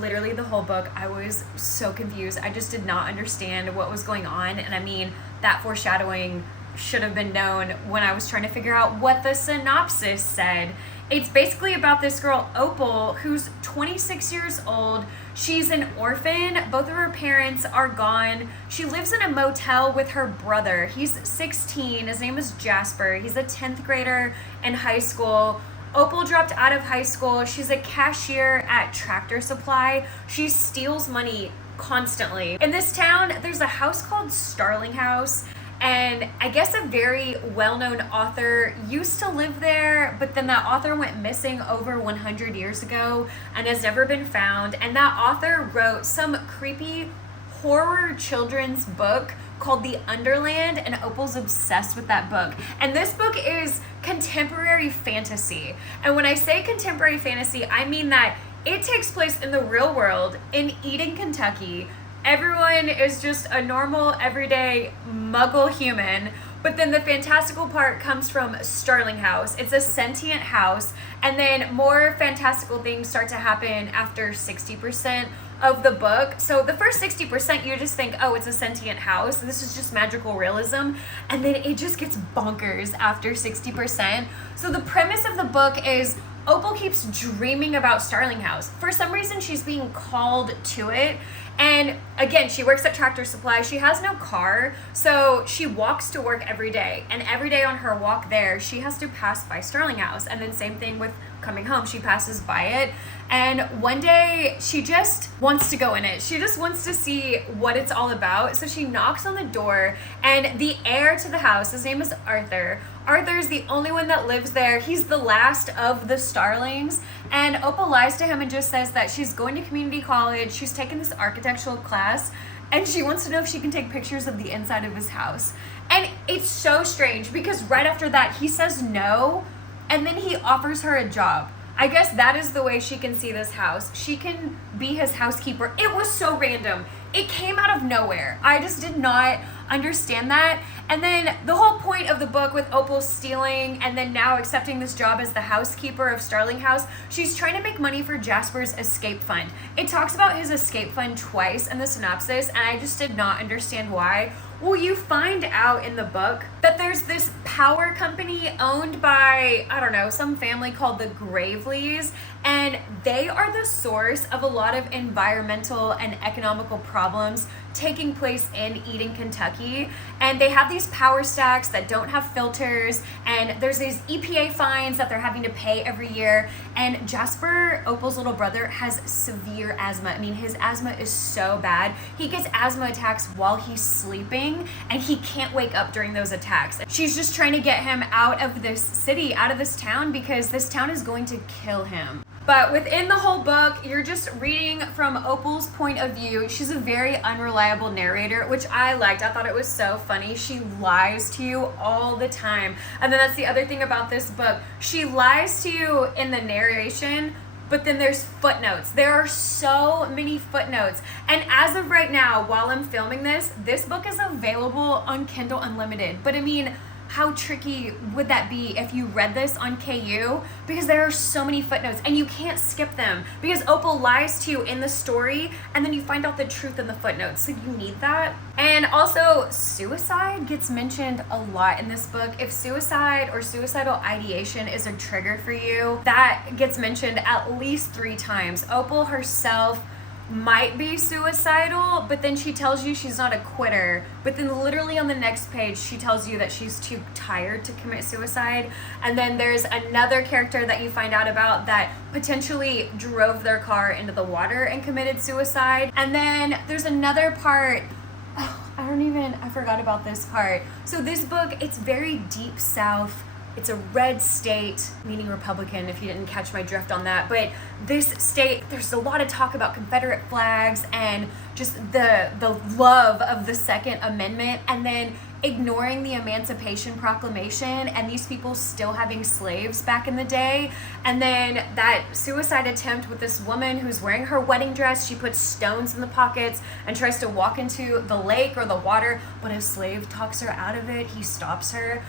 literally the whole book, I was so confused. I just did not understand what was going on. And I mean, that foreshadowing should have been known when I was trying to figure out what the synopsis said. It's basically about this girl, Opal, who's 26 years old. She's an orphan. Both of her parents are gone. She lives in a motel with her brother. He's 16. His name is Jasper. He's a 10th grader in high school. Opal dropped out of high school. She's a cashier at Tractor Supply. She steals money constantly. In this town, there's a house called Starling House. And I guess a very well-known author used to live there, but then that author went missing over 100 years ago and has never been found. And that author wrote some creepy horror children's book called The Underland, and Opal's obsessed with that book. And this book is contemporary fantasy. And when I say contemporary fantasy, I mean that it takes place in the real world in Eden, Kentucky. Everyone is just a normal, everyday muggle human. But then the fantastical part comes from Starling House. It's a sentient house. And then more fantastical things start to happen after 60% of the book. So the first 60%, you just think, oh, it's a sentient house. This is just magical realism. And then it just gets bonkers after 60%. So the premise of the book is Opal keeps dreaming about Starling House. For some reason, she's being called to it. And again, she works at Tractor Supply. She has no car, so she walks to work every day. And every day on her walk there, she has to pass by Starling House. And then same thing with coming home, she passes by it. And one day, she just wants to go in it. She just wants to see what it's all about. So she knocks on the door, and the heir to the house, his name is Arthur. Arthur's the only one that lives there. He's the last of the Starlings. And Opal lies to him and just says that she's going to community college. She's taking this architectural class, and she wants to know if she can take pictures of the inside of his house. And it's so strange because right after that, he says no, and then he offers her a job. I guess that is the way she can see this house. She can be his housekeeper. It was so random. It came out of nowhere. I just did not understand that. And then the whole point of the book with Opal stealing and then now accepting this job as the housekeeper of Starling House, she's trying to make money for Jasper's escape fund. It talks about his escape fund twice in the synopsis, and I just did not understand why. Well, you find out in the book that there's this power company owned by, I don't know, some family called the Graveleys, and they are the source of a lot of environmental and economical problems taking place in Eden, Kentucky. And they have these power stacks that don't have filters, and there's these EPA fines that they're having to pay every year. And Jasper, Opal's little brother, has severe asthma. I mean, his asthma is so bad. He gets asthma attacks while he's sleeping, and he can't wake up during those attacks. She's just trying to get him out of this city, out of this town, because this town is going to kill him. But within the whole book, you're just reading from Opal's point of view. She's a very unreliable narrator, which I liked. I thought it was so funny. She lies to you all the time. And then that's the other thing about this book. She lies to you in the narration, but then there's footnotes. There are so many footnotes. And as of right now, while I'm filming this book is available on Kindle Unlimited. But I mean, how tricky would that be if you read this on KU? Because there are so many footnotes and you can't skip them because Opal lies to you in the story and then you find out the truth in the footnotes. So you need that. And also suicide gets mentioned a lot in this book. If suicide or suicidal ideation is a trigger for you, that gets mentioned at least 3 times. Opal herself might be suicidal, but then she tells you she's not a quitter. But then literally on the next page, she tells you that she's too tired to commit suicide. And then there's another character that you find out about that potentially drove their car into the water and committed suicide. And then there's another part, I forgot about this part. So this book, it's very deep South. It's a red state, meaning Republican, if you didn't catch my drift on that. But this state, there's a lot of talk about Confederate flags and just the love of the Second Amendment, and then ignoring the Emancipation Proclamation and these people still having slaves back in the day. And then that suicide attempt with this woman who's wearing her wedding dress. She puts stones in the pockets and tries to walk into the lake or the water, but a slave talks her out of it. He stops her.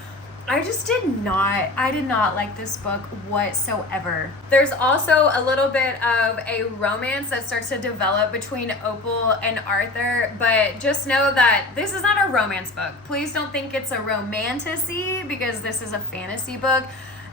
I did not like this book whatsoever. There's also a little bit of a romance that starts to develop between Opal and Arthur, but just know that this is not a romance book. Please don't think it's a romantasy because this is a fantasy book.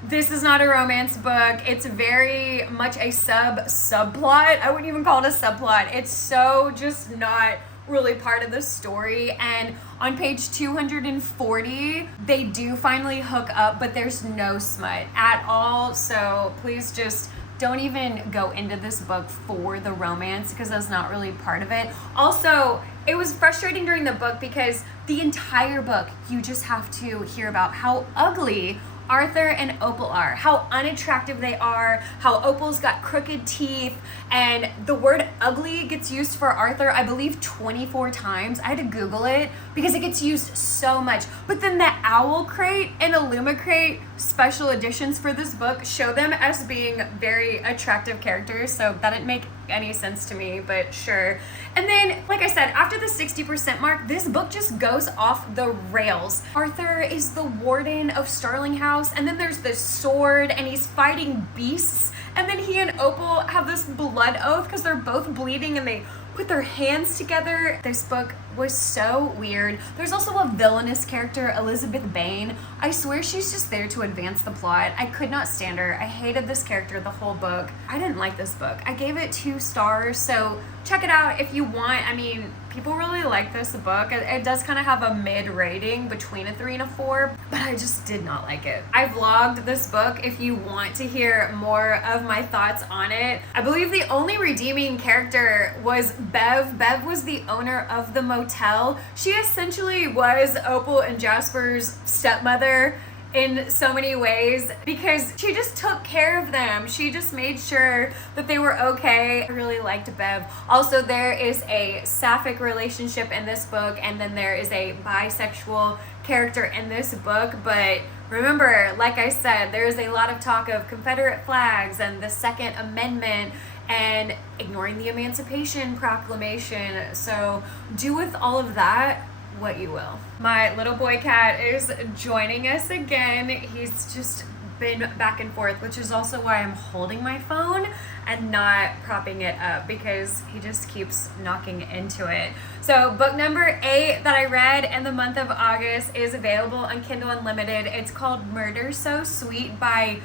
This is not a romance book. It's very much a subplot. I wouldn't even call it a subplot. It's so just not really part of the story. And on page 240 they do finally hook up, but there's no smut at all, so please just don't even go into this book for the romance because that's not really part of it. Also, it was frustrating during the book because the entire book you just have to hear about how ugly Arthur and Opal are, how unattractive they are, how Opal's got crooked teeth, and the word ugly gets used for Arthur, I believe 24 times. I had to Google it because it gets used so much. But then the Owl Crate and Illumicrate special editions for this book show them as being very attractive characters, so that didn't make any sense to me, but sure. And then, like I said, after the 60% mark, this book just goes off the rails. Arthur is the warden of Starling House, and then there's this sword, and he's fighting beasts, and then he and Opal have this blood oath because they're both bleeding, and they put their hands together. This book was so weird. There's also a villainous character, Elizabeth Bain. I swear she's just there to advance the plot. I could not stand her. I hated this character the whole book. I didn't like this book. I gave it 2 stars, so check it out if you want. I mean, people really like this book. It does kind of have a mid rating between a 3 and a 4, but I just did not like it. I vlogged this book if you want to hear more of my thoughts on it. I believe the only redeeming character was Bev. Bev was the owner of the motel. She essentially was Opal and Jasper's stepmother in so many ways because she just took care of them. She just made sure that they were okay. I really liked Bev. Also, there is a sapphic relationship in this book, and then there is a bisexual character in this book. But remember, like I said, there's a lot of talk of Confederate flags and the Second Amendment and ignoring the Emancipation Proclamation. So do with all of that what you will. My little boy cat is joining us again. He's just been back and forth, which is also why I'm holding my phone and not propping it up because he just keeps knocking into it. So book number 8 that I read in the month of August is available on Kindle Unlimited. It's called Murder So Sweet by,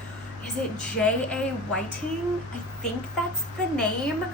is it J.A. Whiting? I think that's the name.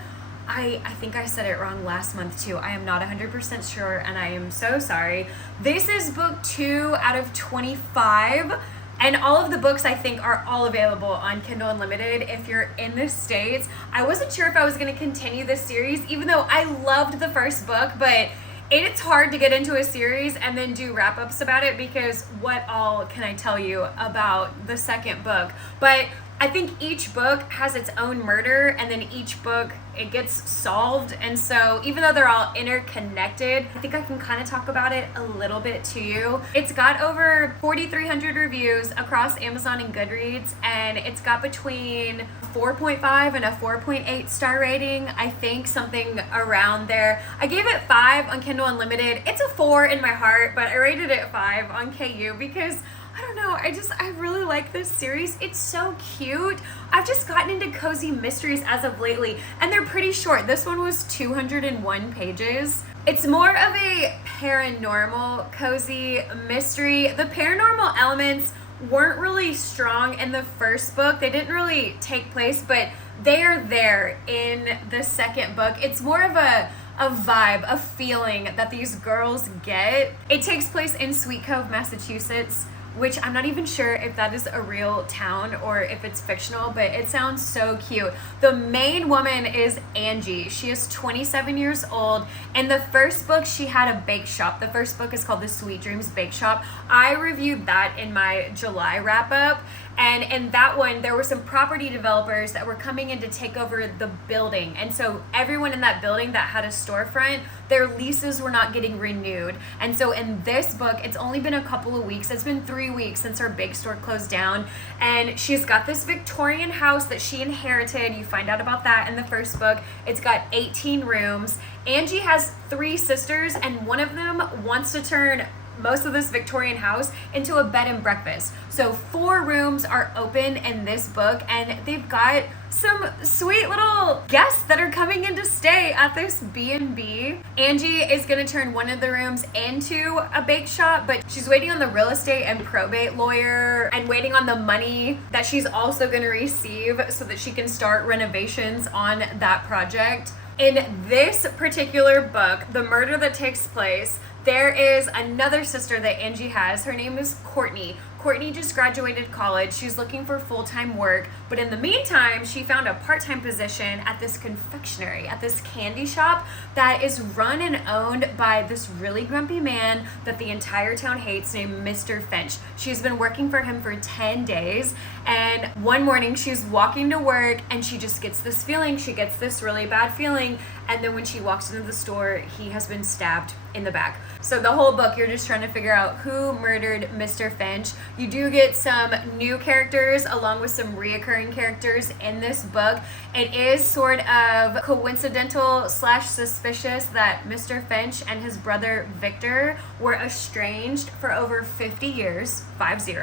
I think I said it wrong last month too. I am not 100% sure and I am so sorry. This is book 2 out of 25 and all of the books I think are all available on Kindle Unlimited if you're in the States. I wasn't sure if I was going to continue this series even though I loved the first book, but it's hard to get into a series and then do wrap-ups about it because what all can I tell you about the second book? But I think each book has its own murder and then each book it gets solved, and so even though they're all interconnected, I think I can kind of talk about it a little bit to you. It's got over 4,300 reviews across Amazon and Goodreads, and it's got between 4.5 and a 4.8 star rating. I think something around there. I gave it 5 on Kindle Unlimited. It's a 4 in my heart, but I rated it 5 on KU because I don't know, I really like this series. It's so cute. I've just gotten into cozy mysteries as of lately, and they're pretty short. This one was 201 pages. It's more of a paranormal cozy mystery. The paranormal elements weren't really strong in the first book. They didn't really take place, but they are there in the second book. It's more of a vibe, a feeling that these girls get. It takes place in Sweet Cove, Massachusetts, which I'm not even sure if that is a real town or if it's fictional, but it sounds so cute. The main woman is Angie. She is 27 years old. In the first book, she had a bake shop. The first book is called The Sweet Dreams Bake Shop. I reviewed that in my July wrap up. And in that one, there were some property developers that were coming in to take over the building. And so everyone in that building that had a storefront, their leases were not getting renewed. And so in this book, it's only been a couple of weeks. It's been 3 weeks since her bake store closed down. And she's got this Victorian house that she inherited. You find out about that in the first book. It's got 18 rooms. Angie has 3 sisters, and one of them wants to turn most of this Victorian house into a bed and breakfast. So 4 rooms are open in this book, and they've got some sweet little guests that are coming in to stay at this B&B. Angie is gonna turn one of the rooms into a bake shop, but she's waiting on the real estate and probate lawyer and waiting on the money that she's also gonna receive so that she can start renovations on that project. In this particular book, the murder that takes place, there is another sister that Angie has. Her name is Courtney. Courtney just graduated college. She's looking for full-time work, but in the meantime, she found a part-time position at this confectionery, at this candy shop that is run and owned by this really grumpy man that the entire town hates named Mr. Finch. She's been working for him for 10 days, and one morning she's walking to work and she just gets this feeling. She gets this really bad feeling, and then when she walks into the store, he has been stabbed in the back. So the whole book, you're just trying to figure out who murdered Mr. Finch. You do get some new characters along with some reoccurring characters in this book. It is sort of coincidental / suspicious that Mr. Finch and his brother Victor were estranged for over 50 years, 50,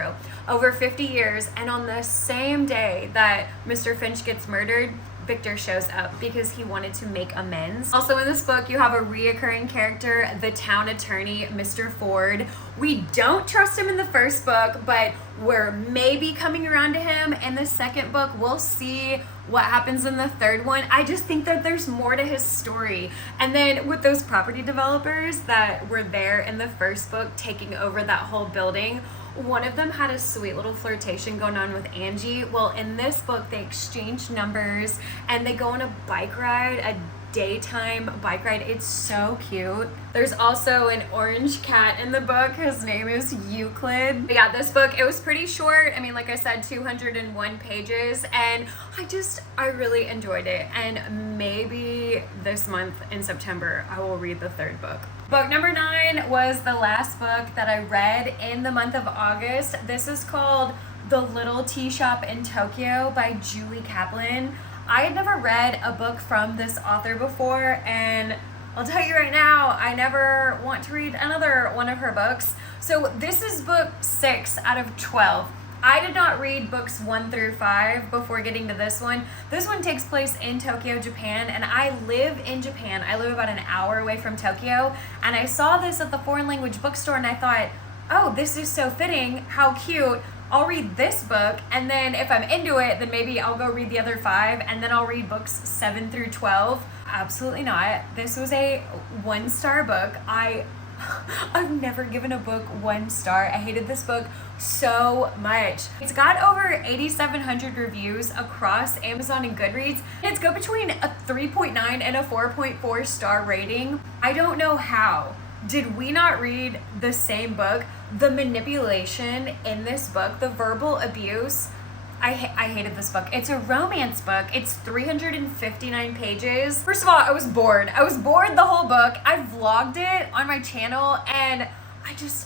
over 50 years, and on the same day that Mr. Finch gets murdered, Victor shows up because he wanted to make amends. Also in this book, you have a reoccurring character, the town attorney, Mr. Ford. We don't trust him in the first book, but we're maybe coming around to him in the second book. We'll see what happens in the third one. I just think that there's more to his story. And then with those property developers that were there in the first book taking over that whole building, one of them had a sweet little flirtation going on with Angie. Well, in this book, they exchange numbers and they go on a bike ride, a daytime bike ride. It's so cute. There's also an orange cat in the book. His name is Euclid. But yeah, this book, it was pretty short. I mean, like I said, 201 pages, and I really enjoyed it. And maybe this month in September, I will read the third book. Book number 9 was the last book that I read in the month of August. This is called The Little Tea Shop in Tokyo by Julie Kaplan. I had never read a book from this author before, and I'll tell you right now, I never want to read another one of her books. So this is book 6 out of 12. I did not read books 1 through 5 before getting to this one. This one takes place in Tokyo, Japan, and I live in Japan. I live about an hour away from Tokyo, and I saw this at the foreign language bookstore, and I thought, oh, this is so fitting. How cute. I'll read this book, and then if I'm into it, then maybe I'll go read the other 5, and then I'll read books 7 through 12. Absolutely not. This was a 1-star book. I've never given a book 1 star. I hated this book so much. It's got over 8,700 reviews across Amazon and Goodreads. It's go between a 3.9 and a 4.4 star rating. I don't know how. Did we not read the same book? The manipulation in this book, the verbal abuse, I hated this book. It's a romance book. It's 359 pages. First of all, I was bored. I was bored the whole book. I vlogged it on my channel, and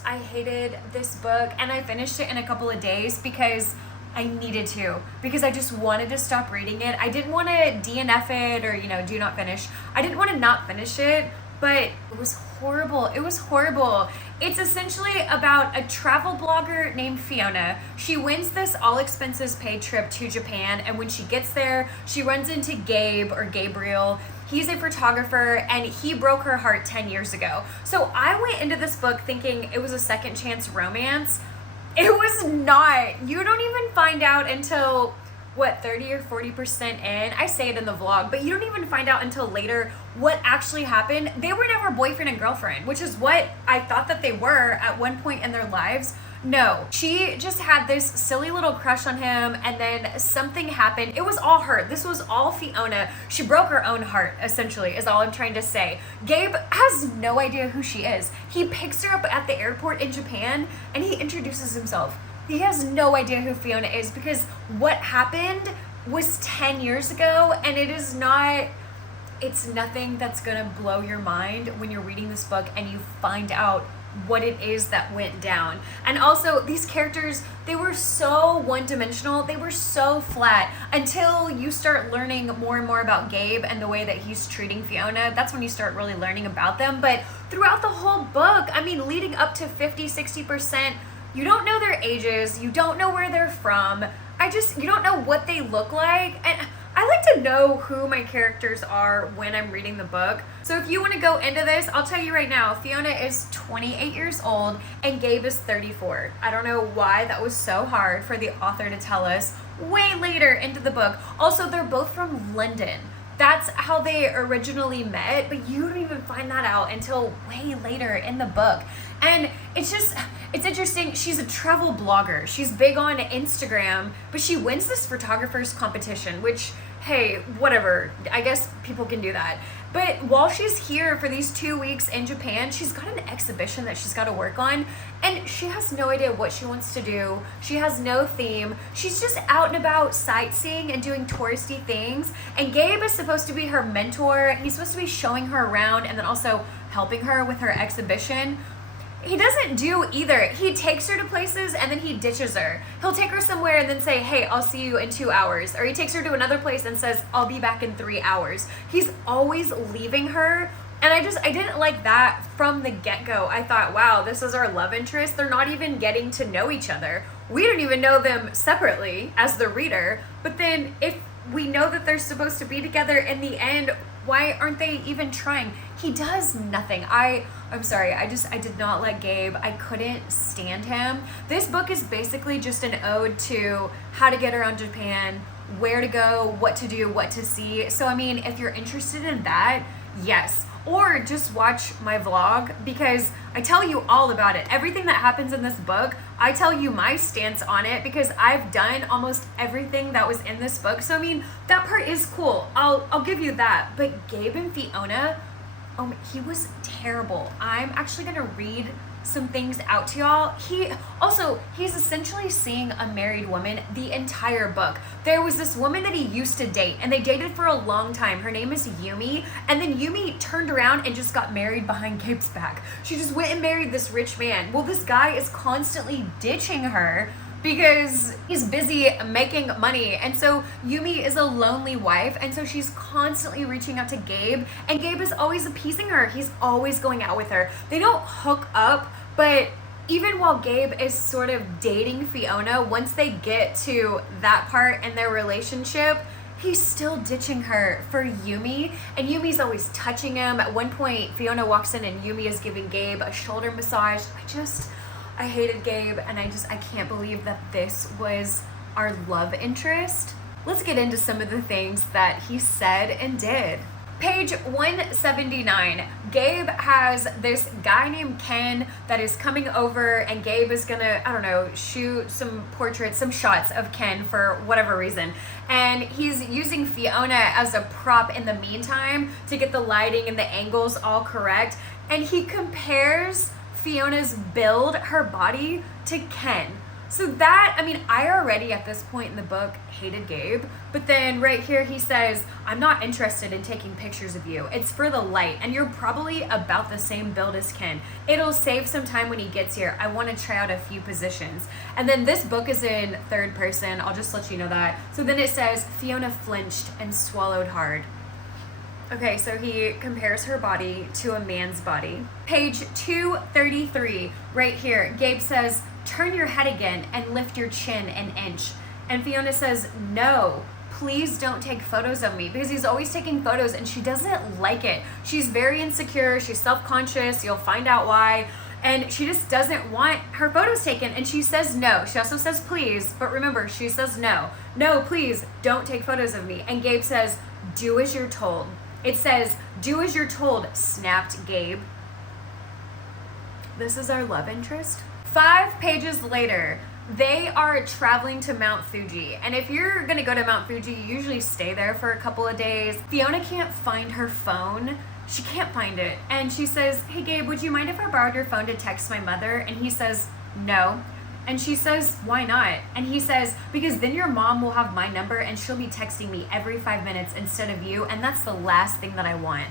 I hated this book, and I finished it in a couple of days because I needed to, because I just wanted to stop reading it. I didn't want to DNF it or, do not finish. I didn't want to not finish it, but it was horrible. It was horrible. It's essentially about a travel blogger named Fiona. She wins this all expenses paid trip to Japan, and when she gets there, she runs into Gabe or Gabriel. He's a photographer, and he broke her heart 10 years ago. So I went into this book thinking it was a second chance romance. It was not. You don't even find out until, 30 or 40% in? I say it in the vlog, but you don't even find out until later what actually happened. They were never boyfriend and girlfriend, which is what I thought that they were at one point in their lives. No, she just had this silly little crush on him, and then something happened. It was all her. This was all Fiona. She broke her own heart, essentially, is all I'm trying to say. Gabe has no idea who she is. He picks her up at the airport in Japan, and he introduces himself. He has no idea who Fiona is because what happened was 10 years ago, and it's nothing that's gonna blow your mind when you're reading this book and you find out what it is that went down. And also, these characters, they were so one-dimensional, they were so flat until you start learning more and more about Gabe and the way that he's treating Fiona. That's when you start really learning about them. But throughout the whole book, leading up to 50-60%, you don't know their ages, you don't know where they're from, you don't know what they look like. And I like to know who my characters are when I'm reading the book. So if you want to go into this, I'll tell you right now, Fiona is 28 years old and Gabe is 34. I don't know why that was so hard for the author to tell us way later into the book. Also, they're both from London. That's how they originally met, but you don't even find that out until way later in the book. And it's interesting. She's a travel blogger. She's big on Instagram, but she wins this photographer's competition, which, hey, whatever. I guess people can do that. But while she's here for these 2 weeks in Japan, she's got an exhibition that she's got to work on, and she has no idea what she wants to do. She has no theme. She's just out and about sightseeing and doing touristy things. And Gabe is supposed to be her mentor. He's supposed to be showing her around and then also helping her with her exhibition. He doesn't do either. He takes her to places and then he ditches her. He'll take her somewhere and then say, hey, I'll see you in 2 hours. Or he takes her to another place and says, I'll be back in 3 hours. He's always leaving her. And I didn't like that from the get-go. I thought, wow, this is our love interest. They're not even getting to know each other. We don't even know them separately as the reader. But then if we know that they're supposed to be together in the end, why aren't they even trying? He does nothing. I'm sorry, I did not like Gabe. I couldn't stand him. This book is basically just an ode to how to get around Japan, where to go, what to do, what to see. So, if you're interested in that, yes. Or just watch my vlog because I tell you all about it. Everything that happens in this book, I tell you my stance on it because I've done almost everything that was in this book. So, that part is cool. I'll give you that. But Gabe and Fiona, he was terrible. I'm actually going to read some things out to y'all. He's essentially seeing a married woman the entire book. There was this woman that he used to date, and they dated for a long time. Her name is Yumi, and then Yumi turned around and just got married behind Gabe's back. She just went and married this rich man. Well, this guy is constantly ditching her because he's busy making money. And so Yumi is a lonely wife, and so she's constantly reaching out to Gabe, and Gabe is always appeasing her. He's always going out with her. They don't hook up, but even while Gabe is sort of dating Fiona, once they get to that part in their relationship, he's still ditching her for Yumi, and Yumi's always touching him. At one point, Fiona walks in and Yumi is giving Gabe a shoulder massage. I hated Gabe, and I can't believe that this was our love interest. Let's get into some of the things that he said and did. Page 179, Gabe has this guy named Ken that is coming over, and Gabe is gonna, shoot some portraits, some shots of Ken for whatever reason. And he's using Fiona as a prop in the meantime to get the lighting and the angles all correct. And he compares Fiona's build, her body, to Ken. So that, I already at this point in the book hated Gabe, but then right here he says, I'm not interested in taking pictures of you. It's for the light, and you're probably about the same build as Ken. It'll save some time when he gets here. I want to try out a few positions. And then this book is in third person. I'll just let you know that. So then it says, Fiona flinched and swallowed hard. Okay, so he compares her body to a man's body. Page 233, right here, Gabe says, turn your head again and lift your chin an inch. And Fiona says, no, please don't take photos of me, because he's always taking photos and she doesn't like it. She's very insecure, she's self-conscious, you'll find out why. And she just doesn't want her photos taken, and she says no. She also says please, but remember, she says no. No, please, don't take photos of me. And Gabe says, do as you're told. It says, do as you're told, snapped Gabe. This is our love interest. 5 pages later, they are traveling to Mount Fuji. And if you're gonna go to Mount Fuji, you usually stay there for a couple of days. Fiona can't find her phone. She can't find it. And she says, hey Gabe, would you mind if I borrowed your phone to text my mother? And he says, no. And she says, why not? And he says, because then your mom will have my number and she'll be texting me every 5 minutes instead of you. And that's the last thing that I want.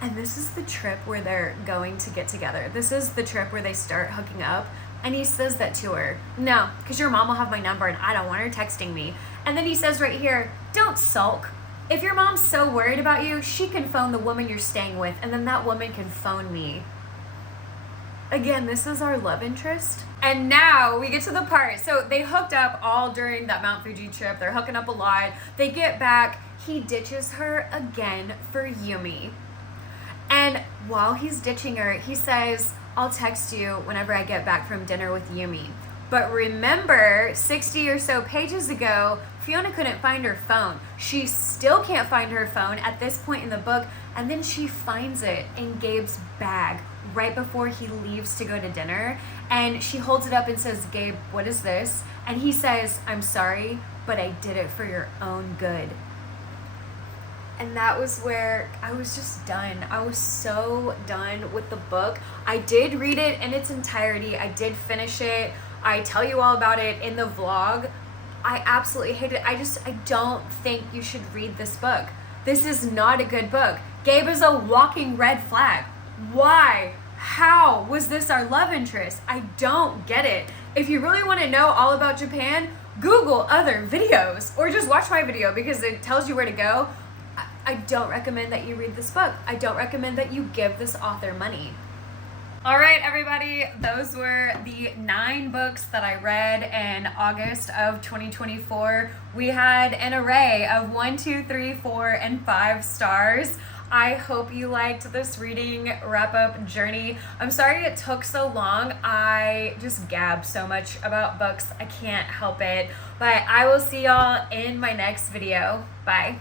And this is the trip where they're going to get together. This is the trip where they start hooking up. And he says that to her. No, because your mom will have my number and I don't want her texting me. And then he says right here, don't sulk. If your mom's so worried about you, she can phone the woman you're staying with, and then that woman can phone me. Again, this is our love interest. And now we get to the part. So they hooked up all during that Mount Fuji trip. They're hooking up a lot. They get back. He ditches her again for Yumi. And while he's ditching her, he says, I'll text you whenever I get back from dinner with Yumi. But remember, 60 or so pages ago, Fiona couldn't find her phone. She still can't find her phone at this point in the book, and then she finds it in Gabe's bag right before he leaves to go to dinner. And she holds it up and says, Gabe, what is this? And he says, I'm sorry, but I did it for your own good. And that was where I was just done. I was so done with the book. I did read it in its entirety. I did finish it. I tell you all about it in the vlog. I absolutely hate it. I don't think you should read this book. This is not a good book. Gabe is a walking red flag. Why? How was this our love interest? I don't get it. If you really want to know all about Japan, Google other videos or just watch my video because it tells you where to go. I don't recommend that you read this book. I don't recommend that you give this author money. All right, everybody, those were the 9 books that I read in August of 2024. We had an array of 1, 2, 3, 4, and 5 stars. I hope you liked this reading wrap-up journey. I'm sorry it took so long. I just gab so much about books. I can't help it. But I will see y'all in my next video. Bye.